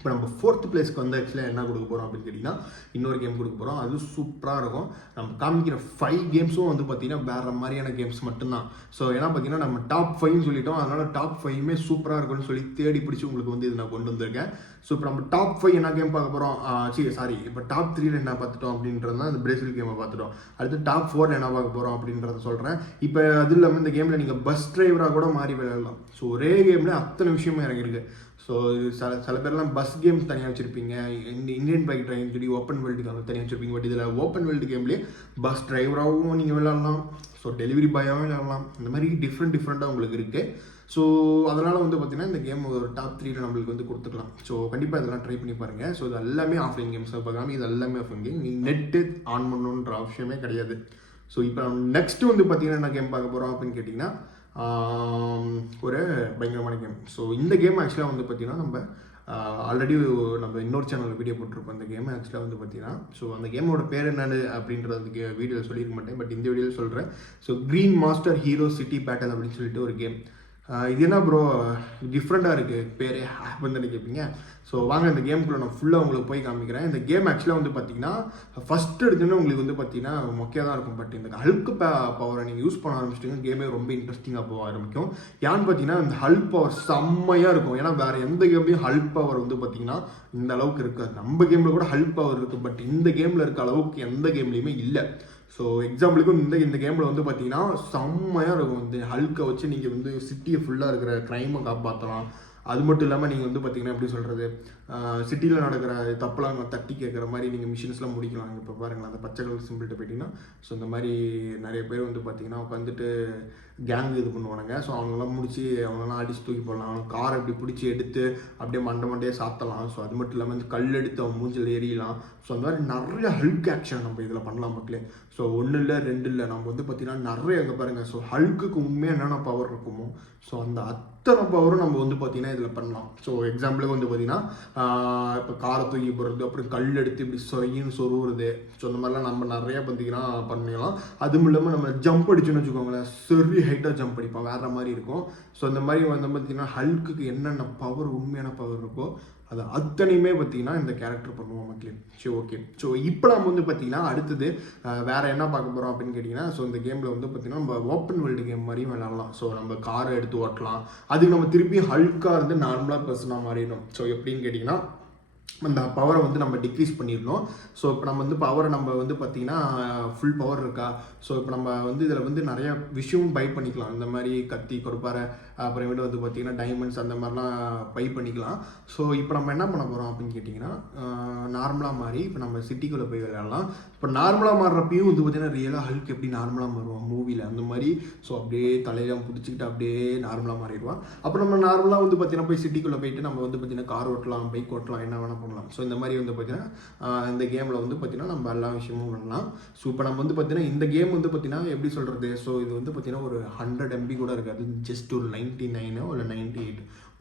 இப்போ நம்ம 4th பிளேஸ்க்கு வந்து ஆக்சுவலாக என்ன கொடுக்க போகிறோம் அப்படின்னு கேட்டிங்கன்னா இன்னொரு கேம் கொடுக்க போகிறோம். அது சூப்பராக இருக்கும். நம்ம காமிக்கிற 5 கேம்ஸும் வந்து பார்த்திங்கன்னா வேறு மாதிரியான கேம்ஸ் மட்டும்தான். ஸோ ஏன்னா பார்த்திங்கன்னா நம்ம டாப் 5ன்னு சொல்லிட்டோம். அதனால் டாப் 5மே சூப்பராக இருக்கும்னு சொல்லி தேடி பிடிச்சி உங்களுக்கு வந்து இது நான் கொண்டு வந்திருக்கேன். ஸோ இப்போ நம்ம டாப் 5 என்ன கேம் பார்க்க போகிறோம், இப்போ டாப் 3 என்ன பார்த்துட்டோம் அப்படின்றது தான் இந்த பிரேசில் கேமை பார்த்துட்டோம். அடுத்து டாப் 4 என்ன பார்க்க போகிறோம் அப்படின்றத சொல்கிறேன். இப்போ அது இல்லாமல் இந்த கேமில் நீங்கள் பஸ் டிரைவராக கூட மாறி விளையாடலாம். ஸோ ஒரே கேமில் அத்தனை விஷயமும் இறங்கியிருக்கு. ஸோ சில பேர்லாம் பஸ் கேம்ஸ் தனியாக வச்சுருப்பீங்க, இந்தியன் பைக் டிரைவிங் சொல்லி ஓப்பன் வேர்ல்டுக்கு தனியாக வச்சுருப்பீங்க. பட் இதில் ஓப்பன் வேர்ல்டு கேம்லேயே பஸ் டிரைவராகவும் நீங்கள் விளையாடலாம், ஸோ டெலிவரி பாயாகவும் விளையாடலாம். இந்த மாதிரி டிஃப்ரெண்ட்டாக உங்களுக்கு இருக்குது. ஸோ அதனால் வந்து பார்த்திங்கன்னா இந்த கேம் ஒரு டாப் 3ல நம்மளுக்கு வந்து கொடுத்துக்கலாம். ஸோ கண்டிப்பாக இதெல்லாம் ட்ரை பண்ணி பாருங்கள். ஸோ இது எல்லாமே ஆஃப்லைன் கேம்ஸ் பார்க்காம இது எல்லாமே ஆஃப்லைன் கேம். நீங்கள் நெட்டு ஆன் பண்ணணுன்ற அவசியமே கிடையாது. ஸோ இப்போ நெக்ஸ்ட்டு வந்து பார்த்திங்கன்னா என்ன கேம் பார்க்க போகிறோம் அப்படின்னு கேட்டிங்கன்னா ஒரு பயங்கரமான கேம். ஸோ இந்த கேம் ஆக்சுவலாக வந்து பார்த்திங்கன்னா நம்ம ஆல்ரெடி நம்ம இன்னொரு சேனலில் வீடியோ போட்டிருப்போம். அந்த கேம் ஆக்சுவலாக வந்து பார்த்திங்கன்னா ஸோ அந்த கேமோட பேர் என்னன்னு அப்படின்றதுக்கு வீடியோவில் சொல்லியிருக்க மாட்டேன். பட் இந்த வீடியோவில் சொல்கிறேன். So green master hero city battle அப்படின்னு சொல்லிட்டு ஒரு கேம். இது என்ன ப்ரோ டிஃப்ரெண்ட்டாக இருக்குது பேரே வந்து கேட்பீங்க. ஸோ வாங்க இந்த கேமுக்குள்ளே நான் ஃபுல்லாக உங்களுக்கு போய் காமிக்கிறேன். இந்த கேம் ஆக்சுவலாக வந்து பார்த்தீங்கன்னா ஃபஸ்ட்டு எடுத்தோன்னே உங்களுக்கு வந்து பார்த்தீங்கன்னா மொக்கையாக தான் இருக்கும். பட் இந்த ஹல்க் பவரை நீங்கள் யூஸ் பண்ண ஆரம்பிச்சிட்டிங்க கேமே ரொம்ப இன்ட்ரெஸ்டிங்காக போக ஆரம்பிக்கும். ஏன்னு பார்த்தீங்கன்னா இந்த ஹல்க் பவர் செம்மையாக இருக்கும். ஏன்னா வேறு எந்த கேம்லேயும் ஹல்க் பவர் வந்து பார்த்தீங்கன்னா இந்த அளவுக்கு இருக்காது. நம்ம கேமில் கூட ஹல்க் பவர் இருக்குது, பட் இந்த கேமில் இருக்க அளவுக்கு எந்த கேம்லேயுமே இல்லை. ஸோ எக்ஸாம்பிளுக்கும் இந்த கேமில் வந்து பார்த்தீங்கன்னா செம்மையாக இருக்கும். இந்த ஹல்கை வச்சு நீங்கள் வந்து சிட்டியை ஃபுல்லாக இருக்கிற க்ரைமை காப்பாற்றலாம். அது மட்டும் இல்லாமல் நீங்கள் வந்து பார்த்தீங்கன்னா எப்படி சொல்கிறது, சிட்டியில் நடக்கிற தப்பெல்லாம் தட்டி கேட்குற மாதிரி நீங்கள் மிஷின்ஸ்லாம் முடிக்கலாம். இப்போ பாருங்களேன், அந்த பச்சை கலர் சிம்பிள்கிட்ட போயிட்டீங்கன்னா ஸோ இந்த மாதிரி நிறைய பேர் வந்து பார்த்தீங்கன்னா உட்காந்துட்டு கேங் இது பண்ணுவானுங்க. ஸோ அவங்களாம் முடிச்சு அவங்களாம் அடிச்சு தூக்கி போடலாம். அவங்க காரை இப்படி பிடிச்சி எடுத்து அப்படியே மண்டையே சாத்தலாம். ஸோ அது மட்டும் இல்லாமல் இந்த கல் எடுத்து அவன் மூஞ்சில் எறியலாம். ஸோ அந்த மாதிரி நிறைய ஹல்க் ஆக்ஷன் நம்ம இதில் பண்ணலாம் மக்களே. ஸோ 1 இல்லை 2 இல்லை, நம்ம வந்து பார்த்தீங்கன்னா நிறைய அங்கே பாருங்கள். ஸோ ஹல்க்குக்கு உண்மையாக என்னென்ன பவர் இருக்குமோ ஸோ அந்த அத்தனை பவரும் நம்ம வந்து பார்த்தீங்கன்னா பார்த்தீங்கன்னா இதில் பண்ணலாம். ஸோ எக்ஸாம்பிளுக்கு வந்து பார்த்தீங்கன்னா இப்போ காரை தூக்கி போடுறது, அப்புறம் கல் எடுத்து இப்படி சொயின்னு சொருவுறது, ஸோ இந்த மாதிரிலாம் நம்ம நிறையா பார்த்தீங்கன்னா பண்ணிடலாம். அதுவும் இல்லாமல் நம்ம ஜம்ப் அடிச்சோன்னு வச்சுக்கோங்களேன், சரி ஹைட்டாக ஜம்ப் அடிப்போம், வேறு மாதிரி இருக்கும். ஸோ இந்த மாதிரி வந்து பார்த்தீங்கன்னா ஹல்க்குக்கு என்னென்ன பவர், உண்மையான பவர் இருக்கோ அது அத்தனையுமே பார்த்தீங்கன்னா இந்த கேரக்டர் பண்ணுவோம் மக்களே. சரி ஓகே. ஸோ இப்போ நம்ம வந்து பார்த்தீங்கன்னா அடுத்தது வேறு என்ன பார்க்க போகிறோம் அப்படின்னு கேட்டிங்கன்னா, ஸோ இந்த கேமில் வந்து பார்த்தீங்கன்னா நம்ம ஓப்பன் வேர்ல்டு கேம் மாதிரியும் விளையாடலாம். ஸோ நம்ம காரை எடுத்து ஓட்டலாம், அதுக்கு நம்ம திருப்பி ஹல்காக இருந்து நார்மலாக பர்சனாக மாறிடணும். ஸோ எப்படின்னு கேட்டிங்கன்னா அந்த பவரை வந்து நம்ம டிக்ரீஸ் பண்ணிடணும். ஸோ இப்போ நம்ம வந்து பவரை நம்ம வந்து பார்த்திங்கன்னா ஃபுல் பவர் இருக்கா, ஸோ இப்போ நம்ம வந்து இதில் வந்து நிறையா விஷயம் பை பண்ணிக்கலாம். இந்த மாதிரி கத்தி, கொடுப்பாரை, அப்புறமேட்டு வந்து பார்த்திங்கன்னா டைமண்ட்ஸ் அந்த மாதிரிலாம் பை பண்ணிக்கலாம். ஸோ இப்போ நம்ம என்ன பண்ண போகிறோம் அப்படின்னு கேட்டிங்கன்னா, நார்மலாக மாறி இப்போ நம்ம சிட்டிக்குள்ளே போய் விளையாடலாம். இப்போ நார்மலாக மாறுறப்பையும் வந்து பார்த்திங்கன்னா ரியலாக ஹல்க் எப்படி நார்மலாக மாறுவோம் மூவியில் அந்த மாதிரி. ஸோ அப்படியே தலையெல்லாம் பிடிச்சிக்கிட்டு அப்படியே நார்மலாக மாறிடுவான். அப்புறம் நம்ம நார்மலாக வந்து பார்த்திங்கன்னா போய் சிட்டிக்குள்ளே போயிட்டு நம்ம வந்து பார்த்திங்கன்னா கார் ஓட்டலாம், பைக் ஓட்டலாம், என்ன வேணால் பண்ணலாம். ஸோ இந்த மாதிரி வந்து பார்த்திங்கன்னா இந்த கேமில் வந்து பார்த்திங்கன்னா நம்ம எல்லா விஷயமும் பண்ணலாம். ஸோ இப்போ நம்ம வந்து பார்த்திங்கன்னா இந்த கேம் வந்து பார்த்திங்கன்னா எப்படி சொல்கிறது, ஸோ இது வந்து பார்த்திங்கன்னா ஒரு 100 MB கூட இருக்காது, ஜஸ்ட் ஒரு 99 இல்லை 98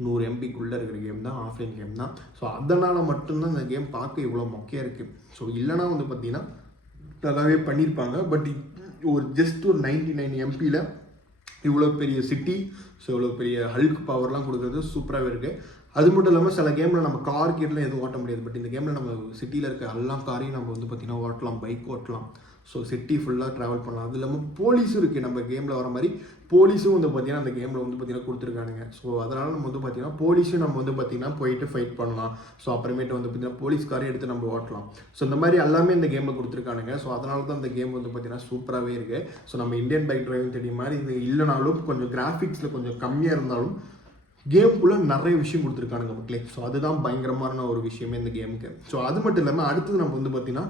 100 MBக்குள்ளே இருக்கிற கேம் தான், ஆஃப்லைன் கேம் தான். ஸோ அதனால் மட்டும்தான் இந்த கேம் பார்க்க இவ்வளோ மொக்கையாக இருக்குது. ஸோ இல்லைனா வந்து பார்த்திங்கன்னா நல்லாவே பண்ணியிருப்பாங்க. பட் ஒரு ஜஸ்ட் ஒரு 99 MBயில் இவ்வளோ பெரிய சிட்டி, ஸோ இவ்வளோ பெரிய ஹல்க் பவர்லாம் கொடுக்குறது சூப்பராகவே இருக்குது. அது மட்டும் இல்லாமல் சில கேமில் நம்ம கார் கீரில் எதுவும் ஓட்ட முடியாது. பட் இந்த கேமில் நம்ம சிட்டியில் இருக்க எல்லா காரையும் நம்ம வந்து பார்த்திங்கன்னா ஓட்டலாம், பைக் ஓட்டலாம். ஸோ சிட்டி ஃபுல்லாக ட்ராவல் பண்ணலாம். அது இல்லாமல் போலீஸும் இருக்குது, நம்ம கேமில் வர மாதிரி போலீஸும் வந்து பார்த்திங்கன்னா அந்த கேமில் வந்து பார்த்திங்கன்னா கொடுத்துருக்கானுங்க. ஸோ அதனால் நம்ம வந்து பார்த்திங்கன்னா போலீஸும் நம்ம வந்து பார்த்திங்கன்னா போயிட்டு ஃபைட் பண்ணலாம். ஸோ அப்புறமேட்டு வந்து பார்த்திங்கன்னா போலீஸ்காரையும் எடுத்து நம்ம ஓட்டலாம். ஸோ இந்த மாதிரி எல்லாமே இந்த கேமில் கொடுத்துருக்கானுங்க. ஸோ அதனால தான் இந்த கேம் வந்து பார்த்திங்கன்னா சூப்பராகவே இருக்குது. ஸோ நம்ம இந்தியன் பைக் டிரைவிங் தெரியும் மாதிரி இது இல்லைனாலும் கொஞ்சம் கிராஃபிக்ஸில் கொஞ்சம் கம்மியாக இருந்தாலும் கேமுக்குள்ளே நிறைய விஷயம் கொடுத்துருக்கானுங்க மக்களே. ஸோ அதுதான் பயங்கரமான ஒரு விஷயமே இந்த கேமுக்கு. ஸோ அது மட்டும் இல்லாமல் அடுத்தது நம்ம வந்து பார்த்திங்கன்னா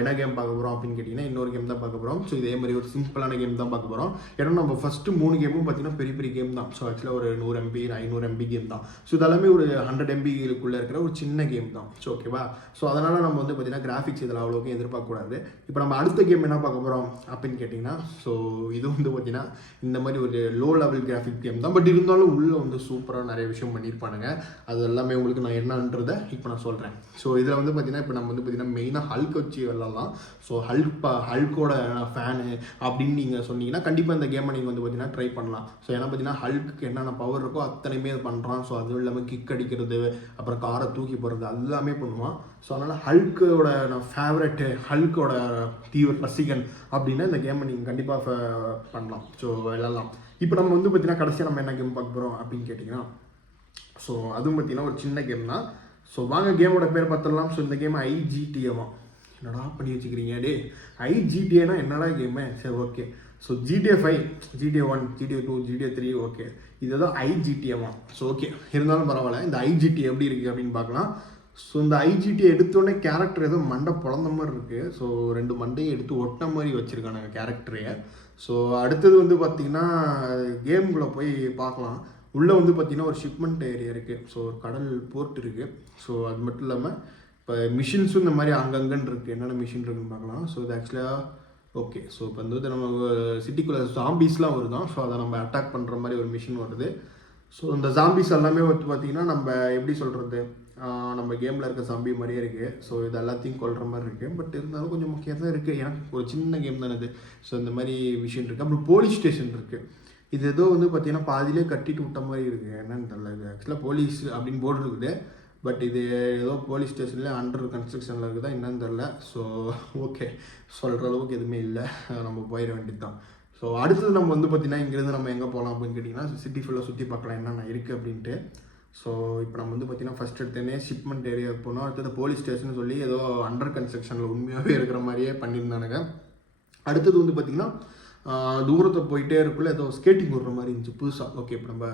என்ன கேம் பார்க்க போகிறோம் அப்படின்னு கேட்டிங்கன்னா இன்னொரு கேம் தான் பார்க்க போகிறோம். ஸோ இதே மாதிரி ஒரு சிம்பிளான கேம் தான் பார்க்க போகிறோம். ஏன்னா நம்ம ஃபஸ்ட்டு 3 கேமும் பார்த்திங்கன்னா பெரிய பெரிய கேம் தான். ஸோ ஆக்சுவலாக ஒரு 100 MB 500 MB கேம் தான். ஸோ இதெல்லாமே ஒரு 100 MBக்குள்ளே இருக்கிற ஒரு சின்ன கேம் தான். ஸோ ஓகேவா. ஸோ அதனால் நம்ம வந்து பார்த்திங்கன்னா கிராஃபிக்ஸ் இதில் அவ்வளோக்கும் எதிர்பார்க்கக்கூடாது. இப்போ நம்ம அடுத்த கேம் என்ன பார்க்க போகிறோம் அப்படின்னு கேட்டிங்கன்னா, ஸோ இது வந்து பார்த்திங்கன்னா இந்த மாதிரி ஒரு லோ லெவல் கிராஃபிக் கேம் தான். பட் இருந்தாலும் உள்ளே வந்து சூப்பராக நிறைய விஷயம் பண்ணியிருப்பானுங்க. அது எல்லாமே உங்களுக்கு நான் என்னன்றதை இப்போ நான் சொல்கிறேன். ஸோ இதில் வந்து பார்த்திங்கன்னா இப்போ நம்ம வந்து பார்த்திங்கன்னா மெயினாக ஹல்க் வச்சு விளாட்லாம். ஸோ ஹல்கோட ஃபேனு அப்படின்னு நீங்கள் சொன்னீங்கன்னா கண்டிப்பாக இந்த கேமை நீங்கள் வந்து பார்த்திங்கன்னா ட்ரை பண்ணலாம். ஸோ ஏன்னா பார்த்திங்கன்னா ஹல்க்கு என்னென்ன பவர் இருக்கோ அத்தனையுமே அது பண்ணுறான். ஸோ அதுவும் இல்லாமல் கிக் அடிக்கிறது, அப்புறம் காரை தூக்கி போடுறது எல்லாமே பண்ணுவான். ஸோ அதனால் ஹல்கோட நான் ஃபேவரெட்டு, ஹல்கோட தீவிர ரசிகன் அப்படின்னா இந்த கேமை நீங்கள் கண்டிப்பாக பண்ணலாம். ஸோ விளாட்லாம். இப்போ நம்ம வந்து பார்த்திங்கன்னா கடைசியாக நம்ம என்ன கேம் பார்க்க போகிறோம் அப்படின்னு கேட்டிங்கன்னா, ஸோ அதுவும் பார்த்திங்கன்னா ஒரு சின்ன கேம் தான். ஸோ வாங்க கேமோட பேர் பார்த்துடலாம். ஸோ இந்த கேம் IGTA. என்னடா பண்ணி வச்சுக்கிறீங்க டே, IGTA என்னடா கேமு? சரி okay. So GTA 5, GTA 1, GTA 2, GTA 3 okay, இதுதான் IGTA. ஸோ ஓகே, இருந்தாலும் பரவாயில்ல. இந்த IGTA எப்படி இருக்குது அப்படின்னு பார்க்கலாம். ஸோ இந்த IGTA எடுத்தோடனே கேரக்டர் ஏதோ மண்டை பொழந்த மாதிரி இருக்குது. ஸோ 2 மண்டையும் எடுத்து ஒட்ட மாதிரி வச்சுருக்கானுங்க கேரக்டரையை. ஸோ அடுத்தது வந்து பார்த்திங்கன்னா கேமுக்குள்ளே போய் பார்க்கலாம். உள்ளே வந்து பார்த்திங்கன்னா ஒரு ஷிப்மெண்ட் ஏரியா இருக்குது. ஸோ ஒரு கடல் போர்ட் இருக்குது. ஸோ அது மட்டும் இல்லாமல் இப்போ மிஷின்ஸும் இந்த மாதிரி அங்கங்கன்னு இருக்குது. என்னென்ன மிஷின் இருக்குன்னு பார்க்கலாம். ஸோ இது ஆக்சுவலாக ஓகே. ஸோ இப்போ வந்து நம்ம சிட்டிக்குள்ளே ஜாம்பிஸ்லாம் வருதான். ஸோ அதை நம்ம அட்டாக் பண்ணுற மாதிரி ஒரு மிஷின் வருது. ஸோ இந்த ஜாம்பிஸ் எல்லாமே வந்து பார்த்திங்கன்னா நம்ம எப்படி சொல்கிறது, நம்ம கேமில் இருக்க ஜாம்பி மாதிரியே இருக்குது. ஸோ இது எல்லாத்தையும் கொள்கிற மாதிரி இருக்குது. பட் இருந்தாலும் கொஞ்சம் முக்கியம் தான் இருக்குது. ஏன்னா ஒரு சின்ன கேம் தானே இது. ஸோ இந்த மாதிரி விஷயம் இருக்குது. அப்புறம் போலீஸ் ஸ்டேஷன் இருக்குது. இது ஏதோ வந்து பார்த்திங்கன்னா பாதியிலே கட்டிட்டு விட்ட மாதிரி இருக்குது. என்னன்னு தெரியல. இது ஆக்சுவலாக போலீஸ் அப்படின்னு போர்டு இருக்குது. பட் இது ஏதோ போலீஸ் ஸ்டேஷனில் அண்டர் கன்ஸ்ட்ரக்ஷனில் இருக்குதா என்னன்னு தெரில. ஸோ ஓகே, சொல்கிற அளவுக்கு எதுவுமே இல்லை, நம்ம போயிட வேண்டியது தான். ஸோ அடுத்தது நம்ம வந்து பார்த்திங்கன்னா இங்கேருந்து நம்ம எங்கே போகலாம் அப்படின்னு கேட்டிங்கன்னா சிட்டி ஃபுல்லாக சுற்றி பார்க்கலாம் என்னென்ன இருக்குது அப்படின்ட்டு. ஸோ இப்போ நம்ம வந்து பார்த்திங்கன்னா ஃபஸ்ட் எடுத்தோடனே ஷிப்மெண்ட் ஏரியாவுக்கு போனோம். அடுத்தது போலீஸ் ஸ்டேஷன் சொல்லி ஏதோ அண்டர் கன்ஸ்ட்ரக்ஷனில் உண்மையாகவே இருக்கிற மாதிரியே பண்ணியிருந்தானுங்க. அடுத்தது வந்து பார்த்திங்கன்னா தூரத்தை போயிட்டே இருக்குள்ள ஏதோ ஸ்கேட்டிங் விடுற மாதிரி இருந்துச்சு புதுசாக. ஓகே, இப்போ நம்ம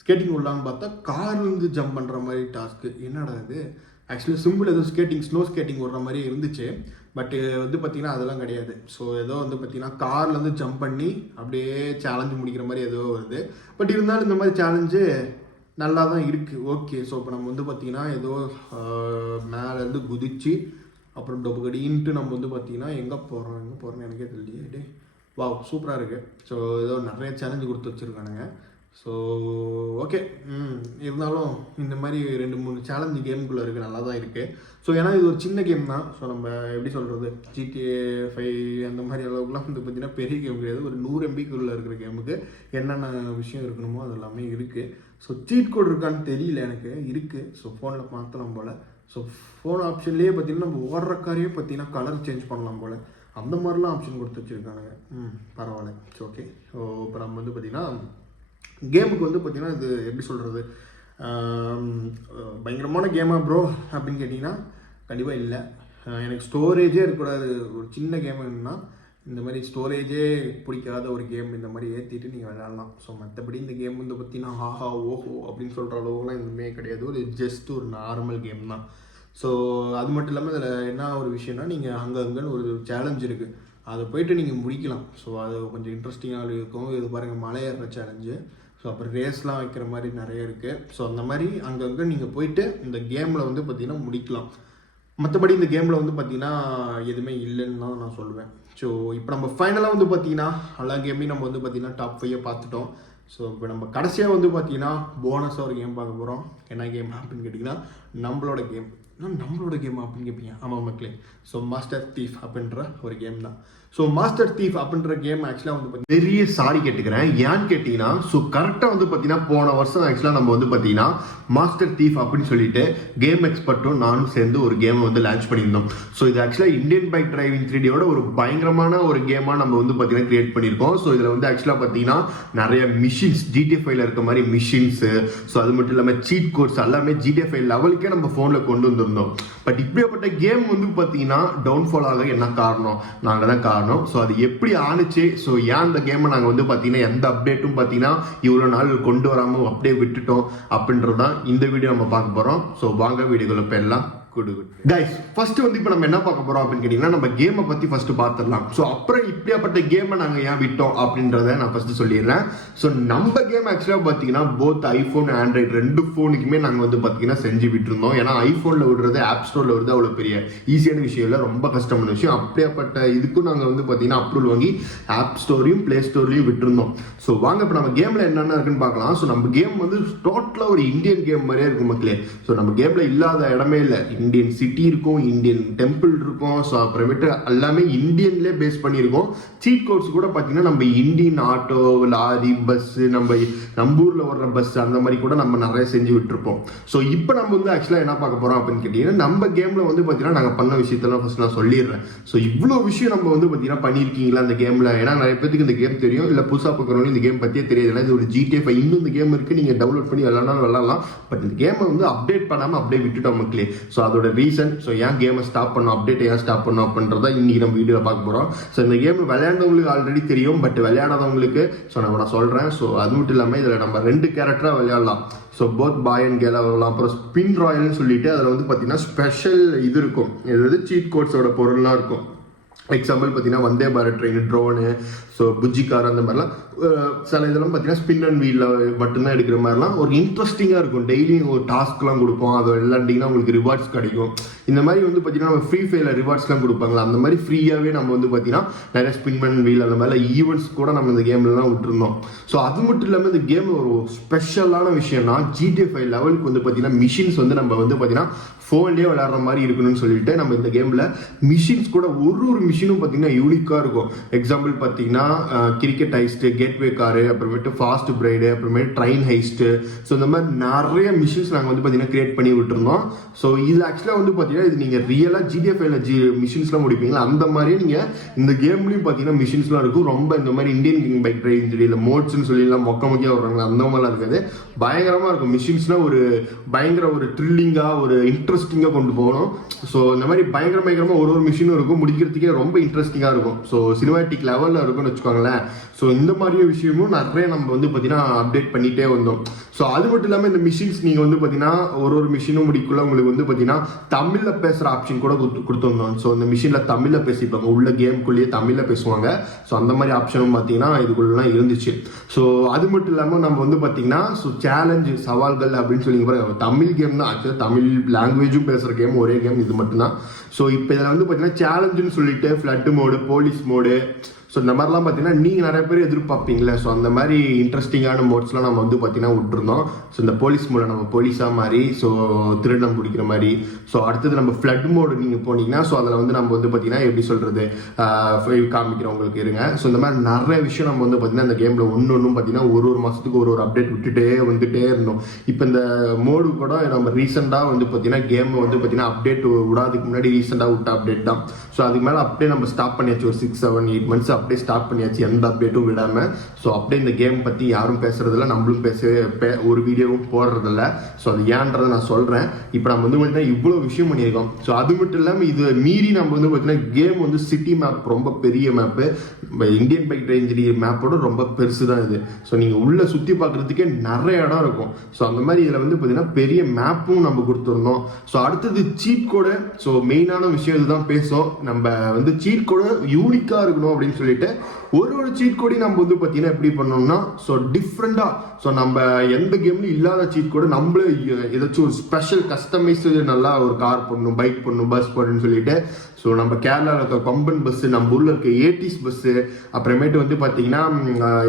ஸ்கேட்டிங் விடலான்னு பார்த்தா கார்லேருந்து ஜம்ப் பண்ணுற மாதிரி டாஸ்க்கு. என்னடா இது, ஆக்சுவலி சிம்பிள் ஏதோ ஸ்கேட்டிங், ஸ்னோ ஸ்கேட்டிங் விடுற மாதிரி இருந்துச்சு. பட் வந்து பார்த்திங்கன்னா அதெல்லாம் கிடையாது. ஸோ ஏதோ வந்து பார்த்திங்கன்னா கார்லேருந்து ஜம்ப் பண்ணி அப்படியே சேலஞ்சு முடிக்கிற மாதிரி ஏதோ வருது. பட் இருந்தாலும் இந்த மாதிரி சேலஞ்சு நல்லா தான் இருக்குது. ஓகே. ஸோ இப்போ நம்ம வந்து பார்த்திங்கன்னா ஏதோ மேலேருந்து குதிச்சு அப்புறம் டொபுகடின்ட்டு நம்ம வந்து பார்த்திங்கன்னா எங்கே போகிறோன்னு எனக்கே தெரியலையே. டே வாவ், சூப்பராக இருக்குது. ஸோ ஏதோ நிறைய சேலஞ்சு கொடுத்து வச்சுருக்கானுங்க. ஸோ ஓகே இருந்தாலும் இந்த மாதிரி 2-3 சேலஞ்சு கேமுக்குள்ளே இருக்குது, நல்லா தான் இருக்குது. ஸோ ஏன்னா இது ஒரு சின்ன கேம் தான். ஸோ நம்ம எப்படி சொல்கிறது, GTA 5 அந்த மாதிரி அளவுக்குலாம் வந்து பார்த்திங்கன்னா பெரிய கேம் கிடையாது. ஒரு 100 MBக்குள்ளே இருக்கிற கேமுக்கு என்னென்ன விஷயம் இருக்கணுமோ அது எல்லாமே இருக்குது. ஸோ சீட் கோட் இருக்கான்னு தெரியல எனக்கு, இருக்குது. ஸோ ஃபோனில் பார்த்தலாம் போல். ஸோ ஃபோன் ஆப்ஷன்லேயே பார்த்திங்கன்னா நம்ம ஓடுற காரையே பார்த்திங்கன்னா கலர் சேஞ்ச் பண்ணலாம் போல், அந்த மாதிரிலாம் ஆப்ஷன் கொடுத்து வச்சுருக்கானுங்க. பரவாயில்ல. So okay. ஸோ இப்போ நம்ம வந்து பார்த்திங்கன்னா கேமுக்கு வந்து பார்த்திங்கன்னா இது எப்படி சொல்கிறது, பயங்கரமான கேமா ப்ரோ அப்படின்னு கேட்டிங்கன்னா கண்டிப்பாக இல்லை. எனக்கு ஸ்டோரேஜே இருக்கக்கூடாது. ஒரு சின்ன கேம் வேணும்னா இந்த மாதிரி ஸ்டோரேஜே பிடிக்காத ஒரு கேம் இந்த மாதிரி ஏற்றிட்டு நீங்கள் விளையாடலாம். ஸோ மற்றபடி இந்த கேம் வந்து பார்த்திங்கன்னா ஆஹா ஓஹோ அப்படின்னு சொல்கிற அளவுக்குலாம் எதுவுமே கிடையாது. ஒரு ஜஸ்ட் ஒரு நார்மல் கேம் தான். ஸோ அது மட்டும் இல்லாமல் இதில் என்ன ஒரு விஷயம்னா, நீங்கள் அங்கங்கன்னு ஒரு சேலஞ்ச் இருக்குது, அதை போய்ட்டு நீங்கள் முடிக்கலாம். ஸோ அது கொஞ்சம் இன்ட்ரெஸ்டிங்காக இருக்கும். இது பாருங்கள், மலை ஏறுற சேலஞ்சு. ஸோ அப்புறம் ரேஸ்லாம் வைக்கிற மாதிரி நிறைய இருக்குது. ஸோ அந்த மாதிரி அங்கங்கே நீங்கள் போயிட்டு இந்த கேமில் வந்து பார்த்திங்கன்னா முடிக்கலாம். மற்றபடி இந்த கேமில் வந்து பார்த்திங்கன்னா எதுவுமே இல்லைன்னு தான் நான் சொல்லுவேன். ஸோ இப்போ நம்ம ஃபைனலாக வந்து பார்த்திங்கன்னா எல்லா கேமையும் நம்ம வந்து பார்த்திங்கன்னா டாப் 5 பார்த்துட்டோம். ஸோ இப்போ நம்ம கடைசியாக வந்து பார்த்திங்கன்னா போனஸாக ஒரு கேம் பார்க்க போகிறோம். என்ன கேம் அப்படின்னு கேட்டிங்கன்னா நம்மளோட கேம் அப்படின்னு கேட்பீங்க. ஆமாம் மக்களே, ஸோ மாஸ்டர் தீஃப் அப்படின்ற ஒரு கேம் தான். ஸோ மாஸ்டர் தீஃப் அப்படின்ற கேம் ஆக்சுவலாக வந்து பெரிய சாரி கேட்டுக்கிறேன். ஏன்னு கேட்டிங்கன்னா, ஸோ கரெக்டாக வந்து பார்த்தீங்கன்னா போன வருஷம் ஆக்சுவலாக நம்ம வந்து பார்த்தீங்கன்னா மாஸ்டர் தீஃப் அப்படின்னு சொல்லிட்டு கேம் எக்ஸ்பர்ட்டும் நானும் சேர்ந்து ஒரு கேமை வந்து லான்ச் பண்ணியிருந்தோம். ஸோ இது ஆக்சுவலாக இந்தியன் பைக் டிரைவிங் 3Dயோட ஒரு பயங்கரமான ஒரு கேமாக நம்ம வந்து பார்த்தீங்கன்னா கிரியேட் பண்ணியிருக்கோம். ஸோ இதில் வந்து ஆக்சுவலாக பார்த்தீங்கன்னா நிறைய மிஷின்ஸ், GTA 5ல இருக்க மாதிரி மிஷின்ஸு, ஸோ அது மட்டும் இல்லாமல் சீட் கோட்ஸ் எல்லாமே GTA 5 லெவலுக்கே நம்ம ஃபோனில் கொண்டு வந்திருந்தோம். பட் இப்படியாப்பட்ட கேம் வந்து பார்த்தீங்கன்னா டவுன்ஃபால் ஆக என்ன காரணம்? நாங்கள் தான் காரணம். ஸோ அது எப்படி ஆணுச்சு, ஸோ ஏன் அந்த கேமை நாங்கள் வந்து பார்த்தீங்கன்னா எந்த அப்டேட்டும் பார்த்தீங்கன்னா இவ்வளோ நாள் கொண்டு வராமல் அப்படியே விட்டுட்டோம் அப்படின்றதான் இந்த வீடியோ நம்ம பார்க்க போகிறோம். ஸோ வாங்க வீடியோக்குள்ள போயிடலாம். கைஸ், ஃபர்ஸ்ட் வந்து இப்போ நம்ம என்ன பார்க்க போறோம் அப்படின்னு கேட்டீங்கன்னா, நம்ம கேமை பத்தி ஃபர்ஸ்ட் பார்த்துடலாம். ஸோ அப்புறம் இப்படியாப்பட்ட கேமை நாங்க ஏன் விட்டோம் அப்படின்றத நான் ஃபர்ஸ்ட் சொல்லிடுறேன். ஸோ நம்ம கேம் ஆக்சுவலாக பார்த்தீங்கன்னா போத் ஐஃபோன் ஆண்ட்ராய்டு 2 ஃபோனுக்குமே நாங்கள் வந்து பார்த்தீங்கன்னா செஞ்சு விட்டுருந்தோம். ஏன்னா ஐஃபோனில் விடுறது ஆப் ஸ்டோரில் விடுறது அவ்வளோ பெரிய ஈஸியான விஷயம் இல்லை, ரொம்ப கஷ்டமான விஷயம். அப்படியாப்பட்ட இதுக்கும் நாங்கள் வந்து பார்த்தீங்கன்னா அப்ரூவல் வாங்கி ஆப் ஸ்டோரையும் பிளே ஸ்டோர்லையும் விட்டுருந்தோம். ஸோ வாங்க இப்போ நம்ம கேமில் என்னென்ன இருக்குன்னு பார்க்கலாம். ஸோ நம்ம கேம் வந்து டோட்டலாக ஒரு இந்தியன் கேம் மாதிரியே இருக்கும் மக்களே. ஸோ நம்ம கேமில் இல்லாத இடமே இல்லை. இந்தியன் சிட்டி இருக்கும், இந்தியன் டெம்பிள் இருக்கும், ஸோ அப்புறமேட்டு எல்லாமே இந்தியன்லேயே பேஸ் பண்ணியிருக்கோம். சீட் கோட்ஸ் கூட பார்த்தீங்கன்னா நம்ம இந்தியன் ஆட்டோ, லாரி, பஸ்ஸு, நம்ம ஊரில் வர்ற பஸ் அந்த மாதிரி கூட நம்ம நிறைய செஞ்சு விட்டுருப்போம். ஸோ இப்போ நம்ம வந்து ஆக்சுவலாக என்ன பார்க்க போகிறோம் அப்படின்னு கேட்டிங்கன்னா, நம்ம கேமில் வந்து பார்த்தீங்கன்னா நாங்கள் பண்ண விஷயத்தெல்லாம் ஃபர்ஸ்ட் நான் சொல்லிடுறேன். ஸோ இவ்வளோ விஷயம் நம்ம வந்து பார்த்தீங்கன்னா பண்ணியிருக்கீங்களா அந்த கேமில்? ஏன்னா நிறைய பேருக்கு இந்த கேம் தெரியும், இல்லை புதுசாக பார்க்குறவங்க இந்த கேம் பற்றியே தெரியாது. ஏன்னா இது ஒரு GTA 5 இன்னும் இந்த கேம் இருக்குது, நீங்கள் டவுன்லோட் பண்ணி விளாட்லாம். பட் இந்த கேமை வந்து அப்டேட் பண்ணாமல் அப்படியே விட்டுட்டோம் மக்களே. ஸோ அதோட ரீசன், ஸோ ஏன் கேமை ஸ்டாப் பண்ணோம், அப்டேட் ஏன் ஸ்டாப் பண்ணோம் அப்படின்றத இன்னைக்கு நம்ம வீடியோவில் பார்க்க போகிறோம். ஸோ இந்த கேம் விளையாண்டவங்களுக்கு ஆல்ரெடி தெரியும், பட் விளையாடாதவங்களுக்கு ஸோ நான் சொல்கிறேன். ஸோ அது மட்டும் இல்லாமல் இதில் நம்ம 2 கேரக்டராக விளையாடலாம். ஸோ போத் பாய் அண்ட் கேர்ளாக வரலாம். அப்புறம் ஸ்பின் ராயல்னு சொல்லிட்டு அதில் வந்து பார்த்தீங்கன்னா ஸ்பெஷல் இது இருக்கும், இது சீட் கோட்ஸோட பொருள்லாம் இருக்கும். எக்ஸாம்பிள் பார்த்தீங்கன்னா Vande Bharat train, drone, so Bujji car, அந்த மாதிரிலாம் சில இதெல்லாம் பார்த்தீங்கன்னா ஸ்பின் அண்ட் வீலில் மட்டும்தான் எடுக்கிற மாதிரிலாம் ஒரு இன்ட்ரெஸ்டிங்காக இருக்கும். டெய்லியும் ஒரு டாஸ்க்லாம் கொடுப்போம், அதை விளையாண்டிங்கன்னா உங்களுக்கு ரிவார்ட்ஸ் கிடைக்கும். இந்த மாதிரி வந்து பார்த்தீங்கன்னா நம்ம ஃப்ரீ ஃபயரில் ரிவார்ட்ஸ்லாம் கொடுப்பாங்களா, அந்த மாதிரி ஃப்ரீயாகவே நம்ம வந்து பார்த்தீங்கன்னா நிறைய ஸ்பின் அண்ட் வீல் அந்த மாதிரி ஈவெண்ட்ஸ் கூட நம்ம இந்த கேம்லலாம் விட்டுருந்தோம். ஸோ அது மட்டும் இல்லாமல் இந்த கேம் ஒரு ஸ்பெஷலான விஷயம்னா GTA 5 லெவலுக்கு வந்து பார்த்தீங்கன்னா மிஷின்ஸ் வந்து நம்ம வந்து பார்த்தீங்கன்னா ஃபோன்லேயே விளையாடுற மாதிரி இருக்கணும்னு சொல்லிட்டு நம்ம இந்த கேமில் மிஷின்ஸ் கூட ஒரு மிஷினும் பார்த்தீங்கன்னா யூனிக்காக இருக்கும். எக்ஸாம்பிள் பார்த்தீங்கன்னா கிரிக்கெட் ஹைஸ்ட்டு, கேட்வே காரு, அப்புறமேட்டு ஃபாஸ்ட் பிரைடு, அப்புறமேட்டு ட்ரெயின் ஹைஸ்ட்டு, ஸோ இந்த மாதிரி நிறைய மிஷின்ஸ் நாங்கள் வந்து பார்த்தீங்கன்னா கிரியேட் பண்ணி விட்டுருந்தோம். ஸோ இது ஆக்சுவலாக வந்து பார்த்தீங்கன்னா இது நீங்கள் ரியலாக GTA 5ல மிஷின்ஸ்லாம் முடிப்பீங்களா அந்த மாதிரியே நீங்கள் இந்த கேம்லேயும் பார்த்தீங்கன்னா மிஷின்ஸ்லாம் இருக்கும். ரொம்ப இந்த மாதிரி இந்தியன் பைக் டிரைவிங் தெரியல மோட்ஸ்ன்னு சொல்லிடலாம் மொக்கையாக வர்றாங்களா அந்த மாதிரிலாம் இருக்காது, பயங்கரமாக இருக்கும். மிஷின்ஸ்னால் ஒரு பயங்கர ஒரு த்ரில்லிங்காக ஒரு இன்ட்ரெஸ்டிங்காக கொண்டு போகணும். ஸோ இந்த மாதிரி பயங்கரமாக ஒரு மிஷினும் இருக்கும், முடிக்கிறதுக்கே ரொம்ப இன்ட்ரெஸ்டிங்காக இருக்கும். ஸோ சினிமாட்டிக் லெவலில் இருக்கும்னு வச்சுக்கோங்களேன். ஸோ இந்த மாதிரியே விஷயமும் நிறைய நம்ம வந்து பார்த்தீங்கன்னா அப்டேட் பண்ணிகிட்டே வந்தோம். ஸோ அது மட்டும் இல்லாமல் இந்த மிஷின்ஸ் நீங்கள் வந்து பார்த்தீங்கன்னா ஒரு மிஷினும் முடிக்குள்ள உங்களுக்கு வந்து பார்த்தீங்கன்னா தமிழில் பேசுகிற ஆப்ஷன் கூட கொடுத்துருந்தோம். ஸோ இந்த மிஷினில் தமிழில் பேசிப்பாங்க, உள்ள கேமுக்குள்ளேயே தமிழில் பேசுவாங்க. ஸோ அந்த மாதிரி ஆப்ஷனும் பார்த்தீங்கன்னா இதுக்குள்ளலாம் இருந்துச்சு. ஸோ அது மட்டும் இல்லாமல் நம்ம வந்து பார்த்தீங்கன்னா ஸோ சேலஞ்சு சவால்கள் அப்படின்னு சொல்லி பாருங்க, தமிழ் கேம் தான் ஆக்சுவலாக, தமிழ் லாங்குவேஜும் பேசுகிற கேம் ஒரே கேம் இது மட்டும்தான். ஸோ இப்போ இதில் வந்து பார்த்தீங்கன்னா சேலஞ்சுன்னு சொல்லிட்டு flood mode, police mode, so இந்த மாதிரிலாம் பார்த்தீங்கன்னா நீங்கள் நிறைய பேர் எதிர்பார்ப்பீங்களே. ஸோ அந்த மாதிரி இன்ட்ரெஸ்டிங்கான மோட்ஸ்லாம் நம்ம வந்து பார்த்தீங்கன்னா விட்டுருந்தோம். ஸோ இந்த போலீஸ் மோட நம்ம போலீஸாக மாதிரி, ஸோ திருடம் பிடிக்கிற மாதிரி. ஸோ அடுத்தது நம்ம ஃப்ளட் மோடு நீங்கள் போனீங்கன்னா ஸோ அதில் வந்து நம்ம வந்து பார்த்தீங்கன்னா எப்படி சொல்கிறது காமிக்கிறவங்களுக்கு இருங்க. ஸோ இந்த மாதிரி நிறைய விஷயம் நம்ம வந்து பார்த்தீங்கன்னா இந்த கேமில் ஒன்றும் பார்த்தீங்கன்னா ஒரு மாதத்துக்கு ஒரு அப்டேட் விட்டுட்டே வந்துட்டே இருந்தோம். இப்போ இந்த மோடு கூட நம்ம ரீசெண்டாக வந்து பார்த்தீங்கன்னா கேம் வந்து பார்த்தீங்கன்னா அப்டேட் விடாதுக்கு முன்னாடி ரீசெண்டாக விட்ட அப்டேட் தான். ஸோ அதுக்கு மேலே அப்படியே நம்ம ஸ்டாப் பண்ணியாச்சு. ஒரு 6-7-8 மந்த்ஸ் அப்படியே ஸ்டாப் பண்ணியாச்சு, எந்த அப்டேட்டும் விடாமல். ஸோ அப்படியே இந்த கேம் பற்றி யாரும் பேசுறதில்ல, நம்மளும் ஒரு வீடியோவும் போடுறதில்ல. ஸோ அது ஏன்றதை நான் சொல்கிறேன். இப்போ நம்ம வந்து பார்த்தீங்கன்னா இவ்வளோ விஷயம் பண்ணியிருக்கோம். ஸோ அது மட்டும் இல்லாமல் இது மீறி நம்ம வந்து பார்த்தீங்கன்னா கேம் வந்து சிட்டி மேப் ரொம்ப பெரிய மேப்பு, இந்தியன் பைக் டிரைவிங் மேப்போட ரொம்ப பெருசு தான் இது. ஸோ நீங்கள் உள்ளே சுற்றி பார்க்குறதுக்கே நிறைய இடம் இருக்கும். ஸோ அந்த மாதிரி இதில் வந்து பார்த்தீங்கன்னா பெரிய மேப்பும் நம்ம கொடுத்துருந்தோம். ஸோ அடுத்தது சீட் கோடு. ஸோ மெயினான விஷயம் இதுதான் பேசும். நம்ம வந்து சீட் கோடு யூனிக்காக இருக்கணும் அப்படின்னு சொல்லிட்டு ஒரு சீட் கோடையும் நம்ம வந்து பார்த்தீங்கன்னா எப்படி பண்ணோம்னா ஸோ டிஃப்ரெண்டாக, ஸோ நம்ம எந்த கேம்லையும் இல்லாத சீட் கோடு நம்மளே ஏதாச்சும் ஒரு ஸ்பெஷல் கஸ்டமைஸ்டு நல்லா ஒரு கார் பண்ணணும், பைக் பண்ணணும், பஸ் பண்ணணும்னு சொல்லிட்டு ஸோ நம்ம கேரளாவில் இருக்க கொம்பன் பஸ்ஸு, நம்ம ஊரில் இருக்க ஏடிஸ் பஸ்ஸு, அப்புறமேட்டு வந்து பார்த்தீங்கன்னா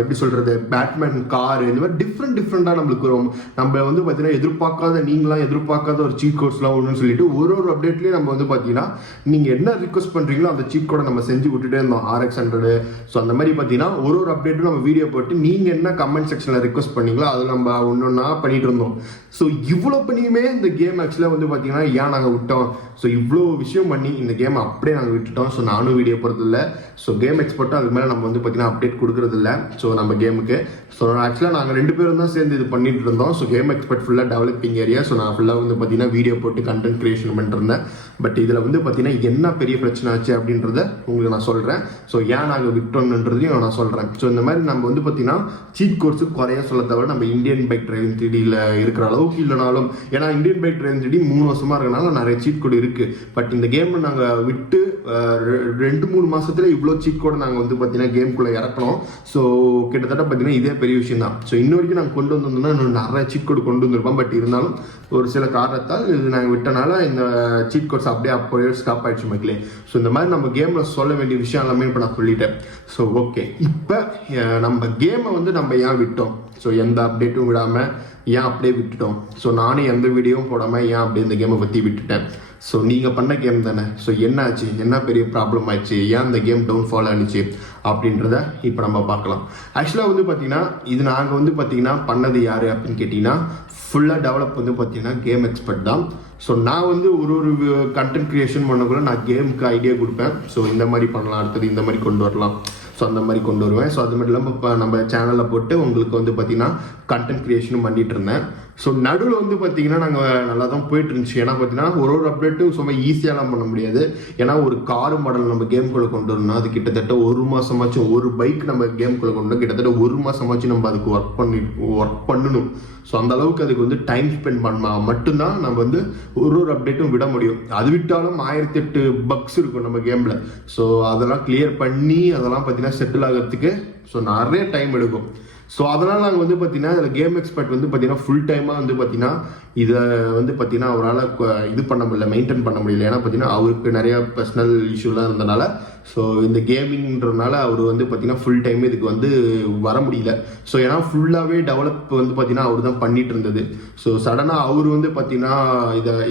எப்படி சொல்கிறது பேட்மேன் காரு, இந்த மாதிரி டிஃப்ரெண்ட்டாக நம்மளுக்கு வரும். நம்ம வந்து பார்த்தீங்கன்னா நீங்களாம் எதிர்பார்க்காத ஒரு சீட் கோட்ஸ்லாம் ஒன்றுன்னு சொல்லிட்டு ஒரு அப்டேட்லேயும் நம்ம வந்து பார்த்தீங்கன்னா நீங்கள் என்ன ரிக்வஸ்ட் பண்ணுறீங்களோ அந்த சீட் கோடை நம்ம செஞ்சு விட்டுட்டே இருந்தோம். RX100. ஸோ அந்த மாதிரி பார்த்தீங்கன்னா ஒரு அப்டேட்டும் நம்ம வீடியோ போட்டு நீங்கள் என்ன கமெண்ட் செக்ஷனில் ரிக்வஸ்ட் பண்ணீங்களோ அதை நம்ம ஒன்றா பண்ணிட்டு இருந்தோம். ஸோ இவ்வளோ பண்ணியுமே இந்த கேம் ஆக்சுவலாக வந்து பார்த்தீங்கன்னா ஏன் நாங்கள் விட்டோம். ஸோ இவ்வளோ விஷயம் பண்ணி இந்த கேம் அப்படியே நாங்கள் விட்டுட்டோம். ஸோ நானும் வீடியோ போடுறதில்ல. ஸோ கேம் எக்ஸ்பர்ட்டும் அதுக்கு மேலே நம்ம வந்து பார்த்தீங்கன்னா அப்டேட் கொடுக்குறதில்ல. ஸோ நம்ம கேமுக்கு ஸோ ஆக்சுவலாக நாங்கள் 2 பேரும் தான் சேர்ந்து இது பண்ணிட்டு இருந்தோம். ஸோ கேம் எக்ஸ்பர்ட் ஃபுல்லாக டெவலப்பிங் ஏரியா. ஸோ நான் ஃபுல்லாக வந்து பார்த்தீங்கன்னா வீடியோ போட்டு கண்டென்ட் கிரியேஷன் பண்ணிருந்தேன். பட் இதில் வந்து பார்த்தீங்கன்னா என்ன பெரிய பிரச்சனை ஆச்சு அப்படின்றத உங்களுக்கு நான் சொல்கிறேன். ஸோ ஏன் நாங்கள் விட்டோம்ன்றதையும் நான் சொல்கிறேன். ஸோ இந்த மாதிரி நம்ம வந்து பார்த்தீங்கன்னா சீட் கோர்ஸுக்கு குறைய சொல்ல தவிர நம்ம இந்தியன் பைக் டிரைவிங் 3Dயில் இருக்கிற அளவுக்கு இல்லைனாலும், ஏன்னா இந்தியன் பைக் டிரைவிங் 3D 3 வருஷமாக இருக்கனால நிறைய சீட் கோடு இருக்குது. பட் இந்த கேம் நாங்கள் விட்டு 2-3 மாதத்துல இவ்வளோ சீட் கோடை நாங்கள் வந்து பார்த்தீங்கன்னா கேம்குள்ளே இறக்கணும். ஸோ கிட்டத்தட்ட பார்த்தீங்கன்னா இதே பெரிய விஷயம் தான். ஸோ இன்ன வரைக்கும் நாங்கள் கொண்டு வந்திருந்தோம்னா இன்னும் நிறைய சீட் கோடு கொண்டு வந்திருப்போம். பட் இருந்தாலும் ஒரு சில காரணத்தால் இது நாங்கள் விட்டனால இந்த சீட் கோட்ஸ் அப்படியே ஸ்டாப் ஆயிடுச்சு மக்களே. ஸோ இந்த மாதிரி நம்ம கேமில் சொல்ல வேண்டிய விஷயம் எல்லாமே இப்போ நான் சொல்லிட்டேன். ஸோ ஓகே, இப்போ நம்ம கேமை வந்து நம்ம ஏன் விட்டோம், ஸோ எந்த அப்டேட்டும் விடாமல் ஏன் அப்படியே விட்டுட்டோம், ஸோ நானும் எந்த வீடியோவும் போடாமல் ஏன் அப்படியே இந்த கேமை பற்றி விட்டுட்டேன். ஸோ நீங்கள் பண்ண கேம் தானே, ஸோ என்ன ஆச்சு, என்ன பெரிய ப்ராப்ளம் ஆச்சு, ஏன் இந்த கேம் டவுன்ஃபால் ஆனிச்சு அப்படின்றத இப்போ நம்ம பார்க்கலாம். ஆக்சுவலாக வந்து பார்த்தீங்கன்னா இது நாங்கள் வந்து பார்த்தீங்கன்னா பண்ணது யார் அப்படின்னு கேட்டிங்கன்னா ஃபுல்லாக டெவலப் வந்து பார்த்தீங்கன்னா கேம் எக்ஸ்பர்ட் தான். ஸோ நான் வந்து ஒரு கண்டென்ட் க்ரியேஷன் பண்ணக்குள்ள நான் கேமுக்கு ஐடியா கொடுப்பேன். ஸோ இந்த மாதிரி பண்ணலாம், அடுத்தது இந்த மாதிரி கொண்டு வரலாம், ஸோ அந்த மாதிரி கொண்டு வருவேன். ஸோ அது மட்டும் இல்லாமல் இப்போ நம்ம சேனலில் போட்டு உங்களுக்கு வந்து பார்த்தீங்கன்னா கண்டென்ட் க்ரியேஷனும் பண்ணிட்டு இருந்தேன். ஸோ நடுவில் வந்து பார்த்தீங்கன்னா நாங்கள் நல்லா தான் போயிட்டு இருந்துச்சு. ஏன்னா பார்த்தீங்கன்னா ஒரு அப்டேட்டும் சும்மா ஈஸியாலாம் பண்ண முடியாது. ஏன்னா ஒரு கார் மாடல் நம்ம கேம்குள்ளே கொண்டு வரணும், அது கிட்டத்தட்ட 1 மாதமாச்சும், ஒரு பைக் நம்ம கேம்குள்ளே கொண்டு கிட்டத்தட்ட 1 மாதமாச்சும் நம்ம அதுக்கு ஒர்க் பண்ணணும். ஸோ அந்த அளவுக்கு அதுக்கு வந்து டைம் ஸ்பெண்ட் பண்ணால் மட்டும்தான் நம்ம வந்து ஒரு அப்டேட்டும் விட முடியும். அது விட்டாலும் 1008 பக்ஸ் இருக்கும் நம்ம கேமில். ஸோ அதெல்லாம் கிளியர் பண்ணி அதெல்லாம் பார்த்தீங்கன்னா செட்டில் ஆகிறதுக்கு ஸோ நிறைய டைம் எடுக்கும். ஸோ அதனால் நாங்கள் வந்து பார்த்தீங்கன்னா இதில் கேம் எக்ஸ்பர்ட் வந்து பார்த்தீங்கன்னா ஃபுல் டைமாக வந்து பார்த்தீங்கன்னா இதை வந்து பார்த்தீங்கன்னா அவரால் இது பண்ண முடியல, மெயின்டைன் பண்ண முடியல. ஏன்னா பார்த்தீங்கன்னா அவருக்கு நிறையா பர்சனல் இஷ்யூலாம் இருந்தனால ஸோ இந்த கேமிங்ன்றதுனால அவர் வந்து பார்த்தீங்கன்னா ஃபுல் டைம் இதுக்கு வந்து வர முடியல. ஸோ ஏன்னா ஃபுல்லாகவே டெவலப் வந்து பார்த்தீங்கன்னா அவர் தான் பண்ணிட்டு இருந்தது. ஸோ சடனாக அவர் வந்து பார்த்தீங்கன்னா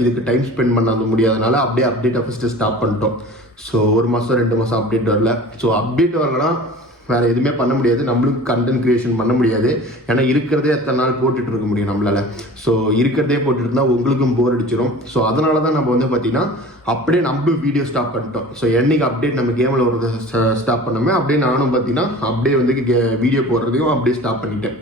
இதுக்கு டைம் ஸ்பெண்ட் பண்ண முடியாதனால அப்படியே அப்டேட்டை ஃபஸ்ட்டு ஸ்டாப் பண்ணிட்டோம். ஸோ 1 மாதம் 2 மாதம் அப்டேட் வரல. ஸோ அப்டேட் வரலன்னா வேறு எதுவுமே பண்ண முடியாது, நம்மளுக்கு கண்டென்ட் கிரியேஷன் பண்ண முடியாது. ஏன்னா இருக்கிறதே எத்தனை நாள் போட்டுட்டு இருக்க முடியும் நம்மளால. ஸோ இருக்கிறதே போட்டுட்டு இருந்தால் உங்களுக்கும் போர் அடிச்சிடும். ஸோ அதனால தான் நம்ம வந்து பார்த்தீங்கன்னா அப்படியே நம்ம வீடியோ ஸ்டாப் பண்ணிட்டோம். ஸோ என்னைக்கு அப்டேட் நம்ம கேமில் ஒரு ஸ்டாப் பண்ணோமே அப்படியே நானும் பார்த்தீங்கன்னா அப்படியே வந்து வீடியோ போடுறதையும் அப்படியே ஸ்டாப் பண்ணிட்டேன்.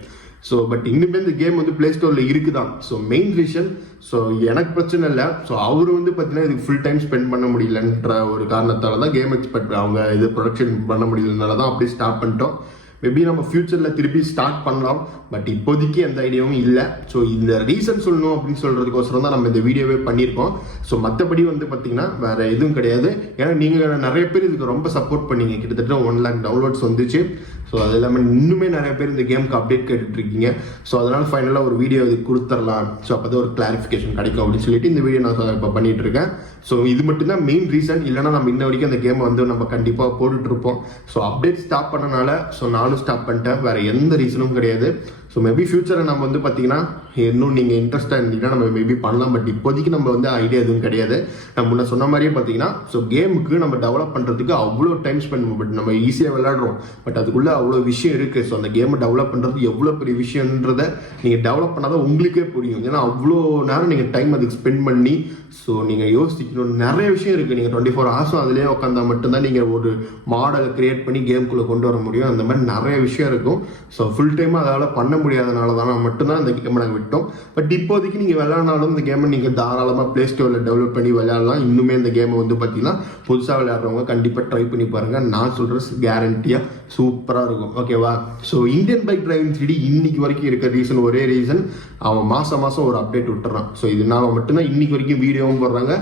ஸோ பட் இன்னுமே இந்த கேம் வந்து பிளே ஸ்டோரில் இருக்குதான். ஸோ மெயின் ரீசன் ஸோ எனக்கு பிரச்சனை இல்லை. ஸோ அவர் வந்து பார்த்தீங்கன்னா இதுக்கு ஃபுல் டைம் ஸ்பெண்ட் பண்ண முடியலன்ற ஒரு காரணத்தால் தான் கேம் எக்ஸ்பர்ட் அவங்க இது ப்ரொடக்ஷன் பண்ண முடியலனால தான் அப்படியே ஸ்டாப் பண்ணிட்டோம். மேபி நம்ம ஃபியூச்சரில் திருப்பி ஸ்டார்ட் பண்ணலாம், பட் இப்போதைக்கு எந்த ஐடியாவும் இல்லை. ஸோ இந்த ரீசன் சொல்லணும் அப்படின்னு சொல்கிறதுக்கோசரம் தான் நம்ம இந்த வீடியோவே பண்ணியிருக்கோம். ஸோ மற்றபடி வந்து பார்த்தீங்கன்னா வேறு எதுவும் கிடையாது. ஏன்னா நீங்கள் நிறைய பேர் இதுக்கு ரொம்ப சப்போர்ட் பண்ணீங்க. கிட்டத்தட்ட 1 lakh டவுன்லோட்ஸ் வந்துச்சு. ஸோ அது இல்லாமல் இன்னுமே நிறைய பேர் இந்த கேமுக்கு அப்டேட் கேட்டுட்ருக்கீங்க. ஸோ அதனால் ஃபைனலாக ஒரு வீடியோ இது கொடுத்துடலாம், ஸோ அப்போ தான் ஒரு கிளாரிஃபிகேஷன் கிடைக்கும் அப்படின்னு சொல்லிட்டு இந்த வீடியோ நான் இப்போ பண்ணிகிட்டு இருக்கேன். ஸோ இது மட்டும்தான் மெயின் ரீசன், இல்லைனா நம்ம இன்ன வரைக்கும் அந்த கேமை வந்து நம்ம கண்டிப்பாக போட்டுட்ருப்போம். ஸோ அப்டேட் ஸ்டாப் பண்ணனால ஸோ நானும் ஸ்டாப் பண்ணிட்டேன், வேறு எந்த ரீசனும் கிடையாது. ஸோ மேபி ஃபியூச்சரில் நம்ம வந்து பார்த்தீங்கன்னா இன்னும் நீங்கள் இன்ட்ரெஸ்ட்டாக இருந்தீங்கன்னா நம்ம மேபி பண்ணலாம். பட் இப்போதைக்கு நம்ம வந்து ஐடியா எதுவும் கிடையாது. நம்ம முன்ன சொன்ன மாதிரியே பார்த்தீங்கன்னா ஸோ கேமுக்கு நம்ம டெவலப் பண்ணுறதுக்கு அவ்வளோ டைம் ஸ்பெண்ட் பண்ணுவோம். பட் நம்ம ஈஸியாக விளையாடுறோம், பட் அதுக்குள்ளே அவ்வளோ விஷயம் இருக்குது. ஸோ அந்த கேமை டெவலப் பண்ணுறது எவ்வளோ பெரிய விஷயன்றதை நீங்கள் டெவலப் பண்ணாதான் உங்களுக்கே புரியும். ஏன்னா அவ்வளோ நேரம் நீங்கள் டைம் அதுக்கு ஸ்பெண்ட் பண்ணி ஸோ நீங்கள் யோசிக்கணும், நிறைய விஷயம் இருக்குது. நீங்கள் 24 hours அதிலே உட்காந்தா மட்டும்தான் நீங்கள் ஒரு மாடலை கிரியேட் பண்ணி கேமுக்குள்ளே கொண்டு வர முடியும். அந்த மாதிரி நிறைய விஷயம் இருக்கும். ஸோ ஃபுல் டைமாக அதால் பண்ண முடியாதனால தான் மட்டும்தான் இந்த கேமை நாங்கள் விட்டோம். பட் இப்போதைக்கு நீங்கள் விளையாடினாலும் இந்த கேமை நீங்கள் தாராளமாக ப்ளே ஸ்டோரில் டெவலப் பண்ணி விளையாடலாம். இன்னுமே இந்த கேமை வந்து பார்த்தீங்கன்னா புதுசாக விளையாடுறவங்க கண்டிப்பாக ட்ரை பண்ணி பாருங்கள். நான் சொல்கிறது கேரண்டியாக சூப்பராக இருக்கும். ஓகேவா? So Indian bike driving 3D இன்னைக்கு வரைக்கும் இருக்க ரீசன் ஒரே ரீசன், அவன் மாதம் ஒரு அப்டேட் விட்டுறான். ஸோ இதனால மட்டும்தான் இன்னைக்கு வரைக்கும் வீடியோவும் போடுறாங்க,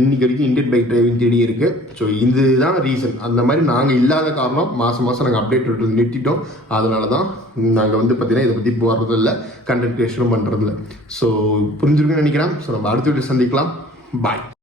இன்னைக்கு வரைக்கும் இந்தியன் பைக் டிரைவிங் 3D இருக்கு. ஸோ இதுதான் ரீசன். அந்த மாதிரி நாங்கள் இல்லாத காரணம் மாதம் நாங்கள் அப்டேட் விட்டு நிறுத்திட்டோம். அதனால தான் நாங்கள் வந்து பார்த்தீங்கன்னா இதை பற்றி போகிறது இல்லை, கண்டென்ட் கிரியேஷனும் பண்ணுறதில்ல. ஸோ புரிஞ்சிருக்குன்னு நினைக்கிறேன். ஸோ நம்ம அடுத்த வீடியோ சந்திக்கலாம். பாய்.